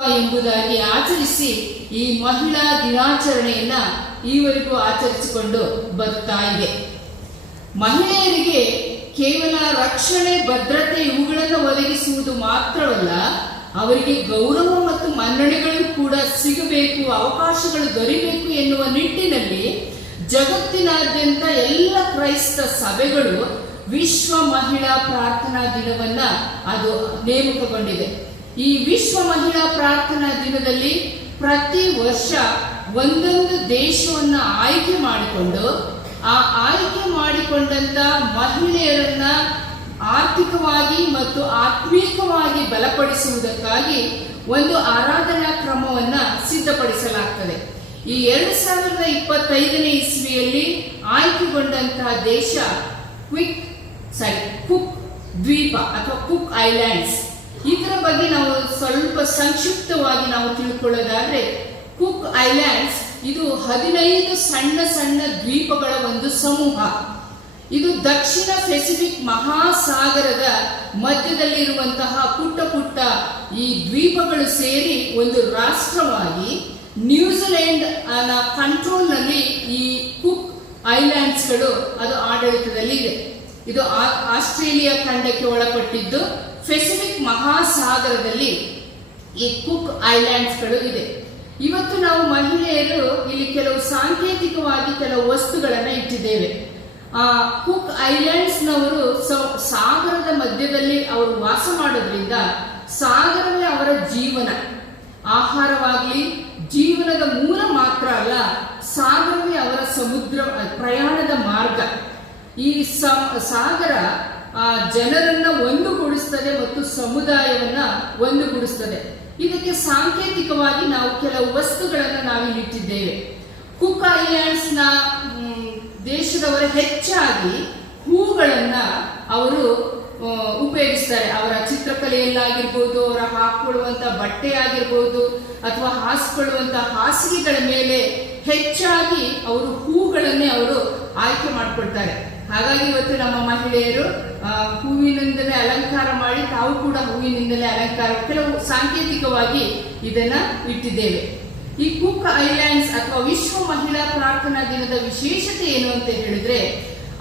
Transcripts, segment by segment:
ಎಂಬುದಾಗಿ ಆಚರಿಸಿ ಈ ಮಹಿಳಾ ದಿನಾಚರಣೆಯನ್ನ ಈವರೆಗೂ ಆಚರಿಸಿಕೊಂಡು ಬರ್ತಾ ಇದೆ. ಮಹಿಳೆಯರಿಗೆ ಕೇವಲ ರಕ್ಷಣೆ, ಭದ್ರತೆ ಇವುಗಳನ್ನು ಒದಗಿಸುವುದು ಮಾತ್ರವಲ್ಲ, ಅವರಿಗೆ ಗೌರವ ಮತ್ತು ಮನ್ನಣೆಗಳು ಕೂಡ ಸಿಗಬೇಕು, ಅವಕಾಶಗಳು ದೊರೆಯಬೇಕು ಎನ್ನುವ ನಿಟ್ಟಿನಲ್ಲಿ ಜಗತ್ತಿನಾದ್ಯಂತ ಎಲ್ಲ ಕ್ರೈಸ್ತ ಸಭೆಗಳು ವಿಶ್ವ ಮಹಿಳಾ ಪ್ರಾರ್ಥನಾ ದಿನವನ್ನ ಅದು ನೇಮಕಗೊಂಡಿದೆ. ಈ ವಿಶ್ವ ಮಹಿಳಾ ಪ್ರಾರ್ಥನಾ ದಿನದಲ್ಲಿ ಪ್ರತಿ ವರ್ಷ ಒಂದೊಂದು ದೇಶವನ್ನ ಆಯ್ಕೆ ಮಾಡಿಕೊಂಡು ಆ ಆಯ್ಕೆ ಮಾಡಿಕೊಂಡಂತ ಮಹಿಳೆಯರನ್ನ ಆರ್ಥಿಕವಾಗಿ ಮತ್ತು ಆತ್ಮೀಕವಾಗಿ ಬಲಪಡಿಸುವುದಕ್ಕಾಗಿ ಒಂದು ಆರಾಧನಾ ಕ್ರಮವನ್ನ ಸಿದ್ಧಪಡಿಸಲಾಗ್ತದೆ. ಈ 2025ನೇ ಇಸ್ವಿಯಲ್ಲಿ ಆಯ್ಕೆಗೊಂಡಂತಹ ದೇಶ ಕುಕ್ ದ್ವೀಪ ಅಥವಾ ಕುಕ್ ಐಲ್ಯಾಂಡ್ಸ್. ಇದರ ಬಗ್ಗೆ ನಾವು ಸ್ವಲ್ಪ ಸಂಕ್ಷಿಪ್ತವಾಗಿ ನಾವು ತಿಳ್ಕೊಳ್ಳೋದಾದ್ರೆ, ಕುಕ್ ಐಲ್ಯಾಂಡ್ಸ್ ಇದು 15 ಸಣ್ಣ ಸಣ್ಣ ದ್ವೀಪಗಳ ಒಂದು ಸಮೂಹ. ಇದು ದಕ್ಷಿಣ ಪೆಸಿಫಿಕ್ ಮಹಾಸಾಗರದ ಮಧ್ಯದಲ್ಲಿರುವಂತಹ ಪುಟ್ಟ ಪುಟ್ಟ ಈ ದ್ವೀಪಗಳು ಸೇರಿ ಒಂದು ರಾಷ್ಟ್ರವಾಗಿ ನ್ಯೂಜಿಲೆಂಡ್ ಕಂಟ್ರೋಲ್ ನಲ್ಲಿ ಈ ಕುಕ್ ಐಲ್ಯಾಂಡ್ಸ್ಗಳು ಅದು ಆಡಳಿತದಲ್ಲಿ ಇದೆ. ಇದು ಆಸ್ಟ್ರೇಲಿಯಾ ಖಂಡಕ್ಕೆ ಒಳಪಟ್ಟಿದ್ದು ಪೆಸಿಫಿಕ್ ಮಹಾಸಾಗರದಲ್ಲಿ ಈ ಕುಕ್ ಐಲ್ಯಾಂಡ್ಸ್ಗಳು ಇದೆ. ಇವತ್ತು ನಾವು ಮಹಿಳೆಯರು ಇಲ್ಲಿ ಕೆಲವು ಸಾಂಕೇತಿಕವಾಗಿ ಕೆಲವು ವಸ್ತುಗಳನ್ನ ಇಟ್ಟಿದ್ದೇವೆ. ಕುಕ್ ಐಲ್ಯಾಂಡ್ಸ್ ನವರು ಸಾಗರದ ಮಧ್ಯದಲ್ಲಿ ಅವರು ವಾಸ ಮಾಡೋದ್ರಿಂದ ಸಾಗರವೇ ಅವರ ಜೀವನ, ಆಹಾರವಾಗಲಿ ಜೀವನದ ಮೂಲ ಮಾತ್ರ ಅಲ್ಲ, ಸಾಗರವೇ ಅವರ ಸಮುದ್ರ ಪ್ರಯಾಣದ ಮಾರ್ಗ. ಈ ಸಾಗರ ಜನರನ್ನ ಒಂದುಗೂಡಿಸ್ತದೆ ಮತ್ತು ಸಮುದಾಯವನ್ನ ಒಂದುಗೂಡಿಸ್ತದೆ. ಇದಕ್ಕೆ ಸಾಂಕೇತಿಕವಾಗಿ ನಾವು ಕೆಲವು ವಸ್ತುಗಳನ್ನು ನಾವಿಲ್ಲಿ ಇಟ್ಟಿದ್ದೇವೆ. ಕುಕ್ ಐಲ್ಯಾಂಡ್ಸ್ ನ ದೇಶದವರ ಹೆಚ್ಚಾಗಿ ಹೂಗಳನ್ನ ಅವರು ಉಪಯೋಗಿಸ್ತಾರೆ. ಅವರ ಚಿತ್ರಕಲೆಯಲ್ಲಾಗಿರ್ಬೋದು, ಅವರ ಹಾಕೊಳ್ಳುವಂತ ಬಟ್ಟೆ ಆಗಿರ್ಬೋದು, ಅಥವಾ ಹಾಸಿಕೊಳ್ಳುವಂತ ಹಾಸಿಗೆಗಳ ಮೇಲೆ ಹೆಚ್ಚಾಗಿ ಅವರು ಹೂಗಳನ್ನೇ ಅವರು ಆಯ್ಕೆ ಮಾಡಿಕೊಳ್ತಾರೆ. ಹಾಗಾಗಿ ಇವತ್ತು ನಮ್ಮ ಮಹಿಳೆಯರು ಹೂವಿನಿಂದಲೇ ಅಲಂಕಾರ ಮಾಡಿ ತಾವು ಕೂಡ ಹೂವಿನಿಂದಲೇ ಅಲಂಕಾರ, ಕೆಲವು ಸಾಂಕೇತಿಕವಾಗಿ ಇದನ್ನ ಇಟ್ಟಿದ್ದೇವೆ. ಈ ಕುಕ್ ಐಲ್ಯಾಂಡ್ಸ್ ಅಥವಾ ವಿಶ್ವ ಮಹಿಳಾ ಪ್ರಾರ್ಥನಾ ದಿನದ ವಿಶೇಷತೆ ಏನು ಅಂತ ಹೇಳಿದ್ರೆ,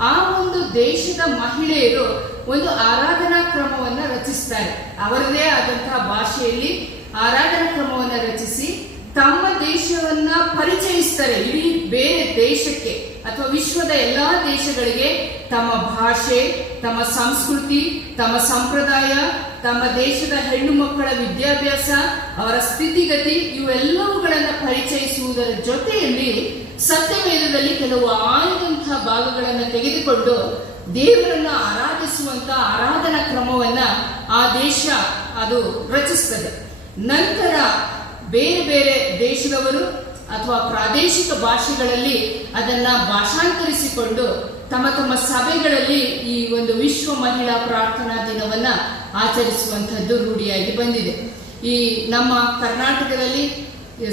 ಆ ಒಂದು ದೇಶದ ಮಹಿಳೆಯರು ಒಂದು ಆರಾಧನಾ ಕ್ರಮವನ್ನ ರಚಿಸ್ತಾರೆ. ಅವರದೇ ಆದಂತಹ ಭಾಷೆಯಲ್ಲಿ ಆರಾಧನಾ ಕ್ರಮವನ್ನ ರಚಿಸಿ ತಮ್ಮ ದೇಶವನ್ನ ಪರಿಚಯಿಸ್ತಾರೆ ಇಡೀ ಬೇರೆ ದೇಶಕ್ಕೆ ಅಥವಾ ವಿಶ್ವದ ಎಲ್ಲಾ ದೇಶಗಳಿಗೆ. ತಮ್ಮ ಭಾಷೆ, ತಮ್ಮ ಸಂಸ್ಕೃತಿ, ತಮ್ಮ ಸಂಪ್ರದಾಯ, ತಮ್ಮ ದೇಶದ ಹೆಣ್ಣು ಮಕ್ಕಳ ವಿದ್ಯಾಭ್ಯಾಸ, ಅವರ ಸ್ಥಿತಿಗತಿ ಇವೆಲ್ಲವುಗಳನ್ನ ಪರಿಚಯಿಸುವುದರ ಜೊತೆಯಲ್ಲಿ ಸತ್ಯವೇದದಲ್ಲಿ ಕೆಲವು ಆಯ್ದಂತಹ ಭಾಗಗಳನ್ನು ತೆಗೆದುಕೊಂಡು ದೇವರನ್ನ ಆರಾಧಿಸುವಂತ ಆರಾಧನಾ ಕ್ರಮವನ್ನ ಆ ದೇಶ ಅದು ರಚಿಸ್ತದೆ. ನಂತರ ಬೇರೆ ಬೇರೆ ದೇಶದವರು ಅಥವಾ ಪ್ರಾದೇಶಿಕ ಭಾಷೆಗಳಲ್ಲಿ ಅದನ್ನ ಭಾಷಾಂತರಿಸಿಕೊಂಡು ತಮ್ಮ ತಮ್ಮ ಸಭೆಗಳಲ್ಲಿ ಈ ಒಂದು ವಿಶ್ವ ಮಹಿಳಾ ಪ್ರಾರ್ಥನಾ ದಿನವನ್ನ ಆಚರಿಸುವಂತಹದ್ದು ರೂಢಿಯಾಗಿ ಬಂದಿದೆ. ಈ ನಮ್ಮ ಕರ್ನಾಟಕದಲ್ಲಿ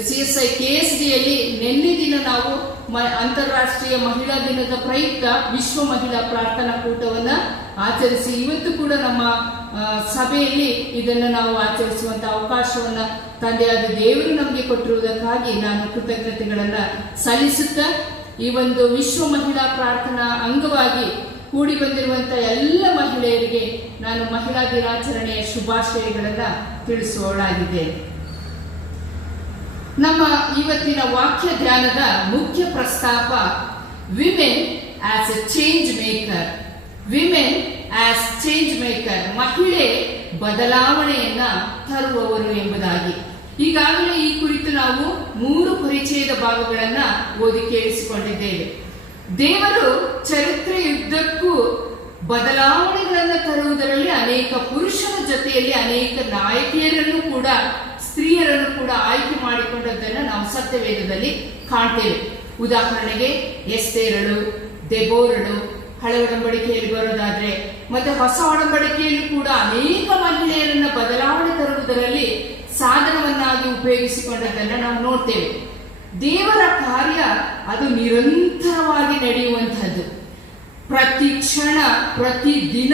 CSI KSDಯಲ್ಲಿ ನಿನ್ನೆ ದಿನ ನಾವು ಅಂತಾರಾಷ್ಟ್ರೀಯ ಮಹಿಳಾ ದಿನದ ಪ್ರಯುಕ್ತ ವಿಶ್ವ ಮಹಿಳಾ ಪ್ರಾರ್ಥನಾ ಕೂಟವನ್ನ ಆಚರಿಸಿ ಇವತ್ತು ಕೂಡ ನಮ್ಮ ಸಭೆಯಲ್ಲಿ ಇದನ್ನು ನಾವು ಆಚರಿಸುವಂತ ಅವಕಾಶವನ್ನ ತಂದೆಯಾದ ದೇವರು ನಮಗೆ ಕೊಟ್ಟಿರುವುದಕ್ಕಾಗಿ ನಾನು ಕೃತಜ್ಞತೆಗಳನ್ನ ಸಲ್ಲಿಸುತ್ತಾ ಈ ಒಂದು ವಿಶ್ವ ಮಹಿಳಾ ಪ್ರಾರ್ಥನಾ ಅಂಗವಾಗಿ ಕೂಡಿ ಬಂದಿರುವಂತ ಎಲ್ಲ ಮಹಿಳೆಯರಿಗೆ ನಾನು ಮಹಿಳಾ ದಿನಾಚರಣೆಯ ಶುಭಾಶಯಗಳನ್ನ ತಿಳಿಸುವವಳಾಗಿದ್ದೇನೆ. ನಮ್ಮ ಇವತ್ತಿನ ವಾಕ್ಯ ಧ್ಯಾನದ ಮುಖ್ಯ ಪ್ರಸ್ತಾಪ women as A change maker. Women as change maker, ಮಹಿಳೆ ಬದಲಾವಣೆಯನ್ನ ತರುವವರು ಎಂಬುದಾಗಿ. ಈಗಾಗಲೇ ಈ ಕುರಿತು ನಾವು 3 ಪರಿಚಯದ ಭಾಗಗಳನ್ನ ಓದಿ ಕೇಳಿಸಿಕೊಂಡಿದ್ದೇವೆ. ದೇವರು ಚರಿತ್ರೆಯುದ್ದಕ್ಕೂ ಬದಲಾವಣೆಗಳನ್ನು ತರುವುದರಲ್ಲಿ ಅನೇಕ ಪುರುಷರ ಜೊತೆಯಲ್ಲಿ ಅನೇಕ ನಾಯಕಿಯರನ್ನು ಕೂಡ, ಸ್ತ್ರೀಯರನ್ನು ಕೂಡ ಆಯ್ಕೆ ಮಾಡಿಕೊಂಡದ್ದನ್ನು ನಾವು ಸತ್ಯವೇದದಲ್ಲಿ ಕಾಣ್ತೇವೆ. ಉದಾಹರಣೆಗೆ ಎಸ್ತೇರಳು, ದೆಬೋರಳು, ಹಳೆ ಒಡಂಬಡಿಕೆಯಲ್ಲಿ ಬರೋದಾದ್ರೆ, ಮತ್ತೆ ಹೊಸ ಒಡಂಬಡಿಕೆಯಲ್ಲಿ ಕೂಡ ಅನೇಕ ಮಹಿಳೆಯರನ್ನ ಬದಲಾವಣೆ ತರುವುದರಲ್ಲಿ ಸಾಧನವನ್ನಾಗಿ ಉಪಯೋಗಿಸಿಕೊಂಡದ್ದನ್ನು ನಾವು ನೋಡ್ತೇವೆ. ದೇವರ ಕಾರ್ಯ ಅದು ನಿರಂತರವಾಗಿ ನಡೆಯುವಂತಹದ್ದು. ಪ್ರತಿ ಕ್ಷಣ, ಪ್ರತಿ ದಿನ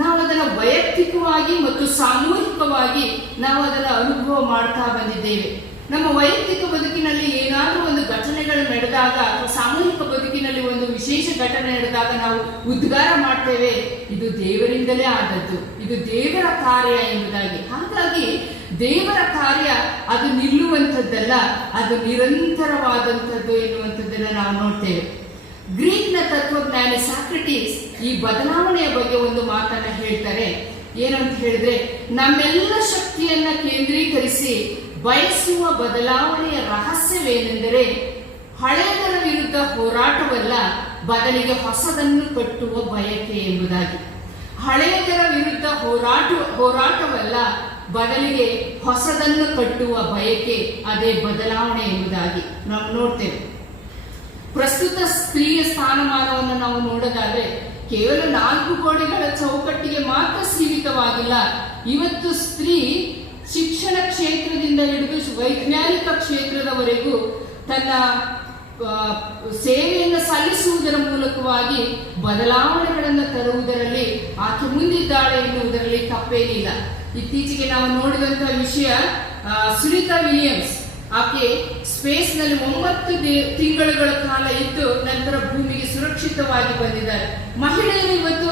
ನಾವು ಅದನ್ನು ವೈಯಕ್ತಿಕವಾಗಿ ಮತ್ತು ಸಾಮೂಹಿಕವಾಗಿ ನಾವು ಅದನ್ನು ಅನುಭವ ಮಾಡ್ತಾ ಬಂದಿದ್ದೇವೆ. ನಮ್ಮ ವೈಯಕ್ತಿಕ ಬದುಕಿನಲ್ಲಿ ಏನಾದರೂ ಒಂದು ಘಟನೆಗಳು ನಡೆದಾಗ ಅಥವಾ ಸಾಮೂಹಿಕ ಬದುಕಿನಲ್ಲಿ ಒಂದು ವಿಶೇಷ ಘಟನೆ ನಡೆದಾಗ ನಾವು ಉದ್ಗಾರ ಮಾಡ್ತೇವೆ, ಇದು ದೇವರಿಂದಲೇ ಆದದ್ದು, ಇದು ದೇವರ ಕಾರ್ಯ ಎಂಬುದಾಗಿ. ಹಾಗಾಗಿ ದೇವರ ಕಾರ್ಯ ಅದು ನಿಲ್ಲುವಂಥದ್ದಲ್ಲ, ಅದು ನಿರಂತರವಾದಂಥದ್ದು ಎನ್ನುವಂಥದ್ದನ್ನು ನಾವು ನೋಡ್ತೇವೆ. ಗ್ರೀಕ್ನ ತತ್ವಜ್ಞಾನಿ ಸಾಕ್ರೆಟಿಸ್ ಈ ಬದಲಾವಣೆಯ ಬಗ್ಗೆ ಒಂದು ಮಾತನ್ನ ಹೇಳ್ತಾರೆ. ಏನಂತ ಹೇಳಿದ್ರೆ, ನಮ್ಮೆಲ್ಲ ಶಕ್ತಿಯನ್ನ ಕೇಂದ್ರೀಕರಿಸಿ ಬಯಸುವ ಬದಲಾವಣೆಯ ರಹಸ್ಯವೇನೆಂದರೆ ಹಳೆಯದರ ವಿರುದ್ಧ ಹೋರಾಟವಲ್ಲ, ಬದಲಿಗೆ ಹೊಸದನ್ನು ಕಟ್ಟುವ ಬಯಕೆ ಎಂಬುದಾಗಿ. ಹಳೆಯದರ ವಿರುದ್ಧ ಹೋರಾಟವಲ್ಲ, ಬದಲಿಗೆ ಹೊಸದನ್ನು ಕಟ್ಟುವ ಬಯಕೆ, ಅದೇ ಬದಲಾವಣೆ ಎಂಬುದಾಗಿ ನಾವು ನೋಡ್ತೇವೆ. ಪ್ರಸ್ತುತ ಸ್ತ್ರೀಯ ಸ್ಥಾನಮಾನವನ್ನು ನಾವು ನೋಡೋದಾದ್ರೆ ಕೇವಲ 4 ಗೋಡೆಗಳ ಚೌಕಟ್ಟಿಗೆ ಮಾತ್ರ ಸೀಮಿತವಾಗಿಲ್ಲ. ಇವತ್ತು ಸ್ತ್ರೀ ಶಿಕ್ಷಣ ಕ್ಷೇತ್ರದಿಂದ ಹಿಡಿದು ವೈಜ್ಞಾನಿಕ ಕ್ಷೇತ್ರದವರೆಗೂ ತನ್ನ ಸೇವೆಯನ್ನು ಸಲ್ಲಿಸುವುದರ ಮೂಲಕವಾಗಿ ಬದಲಾವಣೆಗಳನ್ನು ತರುವುದರಲ್ಲಿ ಆಕೆ ಮುಂದಿದ್ದಾಳೆ ಎನ್ನುವುದರಲ್ಲಿ ತಪ್ಪೇನಿಲ್ಲ. ಇತ್ತೀಚೆಗೆ ನಾವು ನೋಡಿದಂತಹ ವಿಷಯ, ಸುನೀತಾ ವಿಲಿಯಮ್ಸ್ ಆಕೆ ಸ್ಪೇಸ್ ನಲ್ಲಿ 9 ತಿಂಗಳುಗಳ ಕಾಲ ಇದ್ದು ನಂತರ ಭೂಮಿಗೆ ಸುರಕ್ಷಿತವಾಗಿ ಬಂದಿದ್ದಾರೆ. ಮಹಿಳೆಯರು ಇವತ್ತು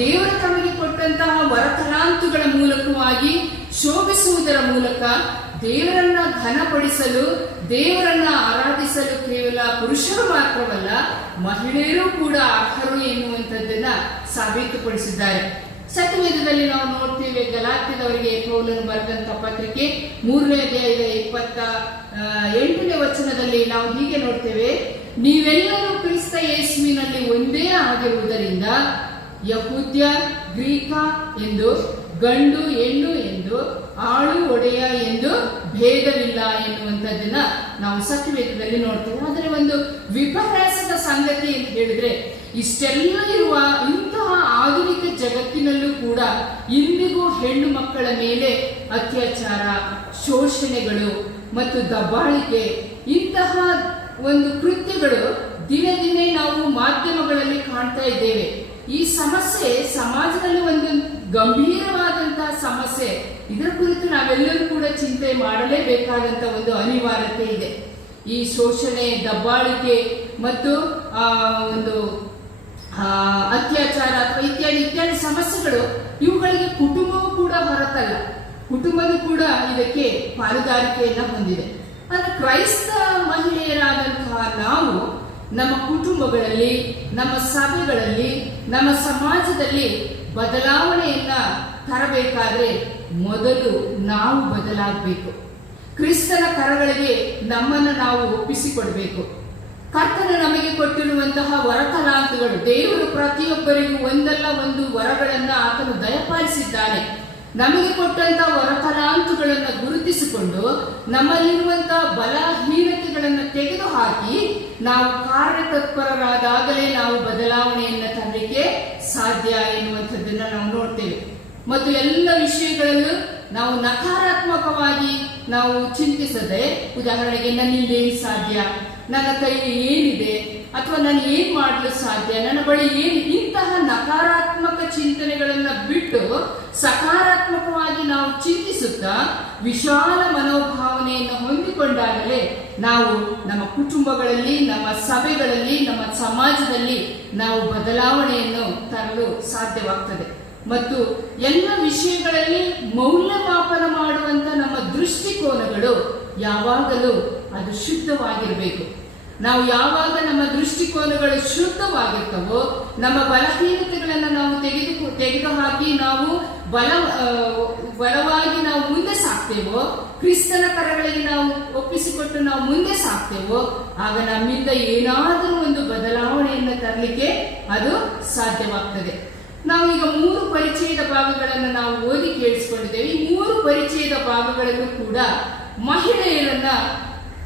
ದೇವರು ತಮಗೆ ಕೊಟ್ಟಂತಹ ವರತಲಾಂತುಗಳ ಮೂಲಕವಾಗಿ ಶೋಭಿಸುವುದರ ಮೂಲಕ ದೇವರನ್ನ ಘನಪಡಿಸಲು, ದೇವರನ್ನ ಆರಾಧಿಸಲು ಕೇವಲ ಪುರುಷರು ಮಾತ್ರವಲ್ಲ, ಮಹಿಳೆಯರು ಕೂಡ ಅರ್ಹರು ಎನ್ನುವಂಥದ್ದನ್ನ ಸಾಬೀತುಪಡಿಸಿದ್ದಾರೆ. ಸತ್ಯವೇದದಲ್ಲಿ ನಾವು ನೋಡ್ತೇವೆ, ಗಲಾತ್ಯದವರಿಗೆ ಪೌಲನು ಬರೆದಂತ ಪತ್ರಿಕೆ 3ನೇ ಅಧ್ಯಾಯದ 28ನೇ ವಚನದಲ್ಲಿ ನಾವು ಹೀಗೆ ನೋಡ್ತೇವೆ, ನೀವೆಲ್ಲರೂ ಕ್ರಿಸ್ತ ಯೇಸುವಿನಲ್ಲಿ ಒಂದೇ ಆಗಿರುವುದರಿಂದ ಯಹೂದ್ಯ ಗ್ರೀಕ ಎಂದು, ಗಂಡು ಹೆಣ್ಣು ಎಂದು, ಆಳು ಒಡೆಯ ಎಂದು ಭೇದವಿಲ್ಲ ಎನ್ನುವಂಥದ್ದನ್ನ ನಾವು ಸತ್ಯವೇದದಲ್ಲಿ ನೋಡ್ತೇವೆ. ಆದರೆ ಒಂದು ವಿಪರ್ಯಾಸದ ಸಂಗತಿ ಅಂತ ಹೇಳಿದ್ರೆ, ಇಷ್ಟೆಲ್ಲ ಇರುವ ಇಂತಹ ಆಧುನಿಕ ಜಗತ್ತಿನಲ್ಲೂ ಕೂಡ ಇಂದಿಗೂ ಹೆಣ್ಣು ಮಕ್ಕಳ ಮೇಲೆ ಅತ್ಯಾಚಾರ, ಶೋಷಣೆಗಳು ಮತ್ತು ದಬ್ಬಾಳಿಕೆ, ಇಂತಹ ಒಂದು ಕೃತ್ಯಗಳು ದಿನೇ ದಿನೇ ನಾವು ಮಾಧ್ಯಮಗಳಲ್ಲಿ ಕಾಣ್ತಾ ಇದ್ದೇವೆ. ಈ ಸಮಸ್ಯೆ ಸಮಾಜದಲ್ಲಿ ಒಂದು ಗಂಭೀರವಾದಂತಹ ಸಮಸ್ಯೆ. ಇದರ ಕುರಿತು ನಾವೆಲ್ಲರೂ ಕೂಡ ಚಿಂತೆ ಮಾಡಲೇಬೇಕಾದಂತ ಒಂದು ಅನಿವಾರ್ಯತೆ ಇದೆ. ಈ ಶೋಷಣೆ, ದಬ್ಬಾಳಿಕೆ ಮತ್ತು ಒಂದು ಅತ್ಯಾಚಾರ ಅಥವಾ ಇತ್ಯಾದಿ ಸಮಸ್ಯೆಗಳು, ಇವುಗಳಿಗೆ ಕುಟುಂಬವೂ ಕೂಡ ಹೊರತಲ್ಲ, ಕುಟುಂಬವೂ ಕೂಡ ಇದಕ್ಕೆ ಪಾಲುದಾರಿಕೆಯನ್ನ ಹೊಂದಿದೆ. ಆದರೆ ಕ್ರೈಸ್ತ ಮಹಿಳೆಯರಾದಂತಹ ನಾವು ನಮ್ಮ ಕುಟುಂಬಗಳಲ್ಲಿ, ನಮ್ಮ ಸಭೆಗಳಲ್ಲಿ, ನಮ್ಮ ಸಮಾಜದಲ್ಲಿ ಬದಲಾವಣೆಯನ್ನ ತರಬೇಕಾದ್ರೆ ಮೊದಲು ನಾವು ಬದಲಾಗಬೇಕು. ಕ್ರಿಸ್ತನ ಕರಗಳಿಗೆ ನಮ್ಮನ್ನು ನಾವು ಒಪ್ಪಿಸಿಕೊಡ್ಬೇಕು. ಕರ್ತನು ನಮಗೆ ಕೊಟ್ಟಿರುವಂತಹ ವರತಲಾಂತುಗಳು, ದೇವರು ಪ್ರತಿಯೊಬ್ಬರಿಗೂ ಒಂದಲ್ಲ ಒಂದು ವರಗಳನ್ನ ಆತನು ದಯಪಾಲಿಸಿದ್ದಾನೆ. ನಮಗೆ ಕೊಟ್ಟಂತಹ ವರತಲಾಂತುಗಳನ್ನು ಗುರುತಿಸಿಕೊಂಡು ನಮ್ಮಲ್ಲಿರುವಂತಹ ಬಲಹೀನತೆಗಳನ್ನು ತೆಗೆದುಹಾಕಿ ನಾವು ಕಾರ್ಯತತ್ಪರರಾದಾಗಲೇ ನಾವು ಬದಲಾವಣೆಯನ್ನು ತರಲಿಕ್ಕೆ ಸಾಧ್ಯ ಎನ್ನುವಂಥದ್ದನ್ನ ನಾವು ನೋಡ್ತೇವೆ. ಮತ್ತು ಎಲ್ಲ ವಿಷಯಗಳಲ್ಲೂ ನಾವು ನಕಾರಾತ್ಮಕವಾಗಿ ನಾವು ಚಿಂತಿಸದೆ, ಉದಾಹರಣೆಗೆ ನನ್ನಿಂದೇನು ಸಾಧ್ಯ, ನನ್ನ ಕೈಲಿ ಏನಿದೆ, ಅಥವಾ ನಾನು ಏನ್ ಮಾಡಲು ಸಾಧ್ಯ, ನನ್ನ ಬಳಿ ಏನು, ಇಂತಹ ನಕಾರಾತ್ಮಕ ಚಿಂತನೆಗಳನ್ನ ಬಿಟ್ಟು ಸಕಾರಾತ್ಮಕವಾಗಿ ನಾವು ಚಿಂತಿಸುತ್ತಾ ವಿಶಾಲ ಮನೋಭಾವನೆಯನ್ನು ಹೊಂದಿಕೊಂಡಾಗಲೇ ನಾವು ನಮ್ಮ ಕುಟುಂಬಗಳಲ್ಲಿ, ನಮ್ಮ ಸಭೆಗಳಲ್ಲಿ, ನಮ್ಮ ಸಮಾಜದಲ್ಲಿ ನಾವು ಬದಲಾವಣೆಯನ್ನು ತರಲು ಸಾಧ್ಯವಾಗ್ತದೆ. ಮತ್ತು ಎಲ್ಲ ವಿಷಯಗಳಲ್ಲಿ ಮೌಲ್ಯಮಾಪನ ಮಾಡುವಂತ ನಮ್ಮ ದೃಷ್ಟಿಕೋನಗಳು ಯಾವಾಗಲೂ ಅದು ಶುದ್ಧವಾಗಿರಬೇಕು. ನಾವು ಯಾವಾಗ ನಮ್ಮ ದೃಷ್ಟಿಕೋನಗಳು ಶುದ್ಧವಾಗಿರ್ತವೋ, ನಮ್ಮ ಬಲಹೀನತೆಗಳನ್ನು ನಾವು ತೆಗೆದುಹಾಕಿ ನಾವು ಬಲವಾಗಿ ನಾವು ಮುಂದೆ ಸಾಕ್ತೇವೋ, ಕ್ರಿಸ್ತನ ಕರಗಳಿಗೆ ನಾವು ಒಪ್ಪಿಸಿಕೊಟ್ಟು ನಾವು ಮುಂದೆ ಸಾಕ್ತೇವೋ, ಆಗ ನಮ್ಮಿಂದ ಏನಾದರೂ ಒಂದು ಬದಲಾವಣೆಯನ್ನು ತರಲಿಕ್ಕೆ ಅದು ಸಾಧ್ಯವಾಗ್ತದೆ. ನಾವು ಈಗ 3 ಪರಿಚಯದ ಭಾಗಗಳನ್ನು ನಾವು ಓದಿ ಕೇಳಿಸಿಕೊಂಡಿದ್ದೇವೆ. ಈ 3 ಪರಿಚಯದ ಭಾಗಗಳಲ್ಲೂ ಕೂಡ ಮಹಿಳೆಯರನ್ನ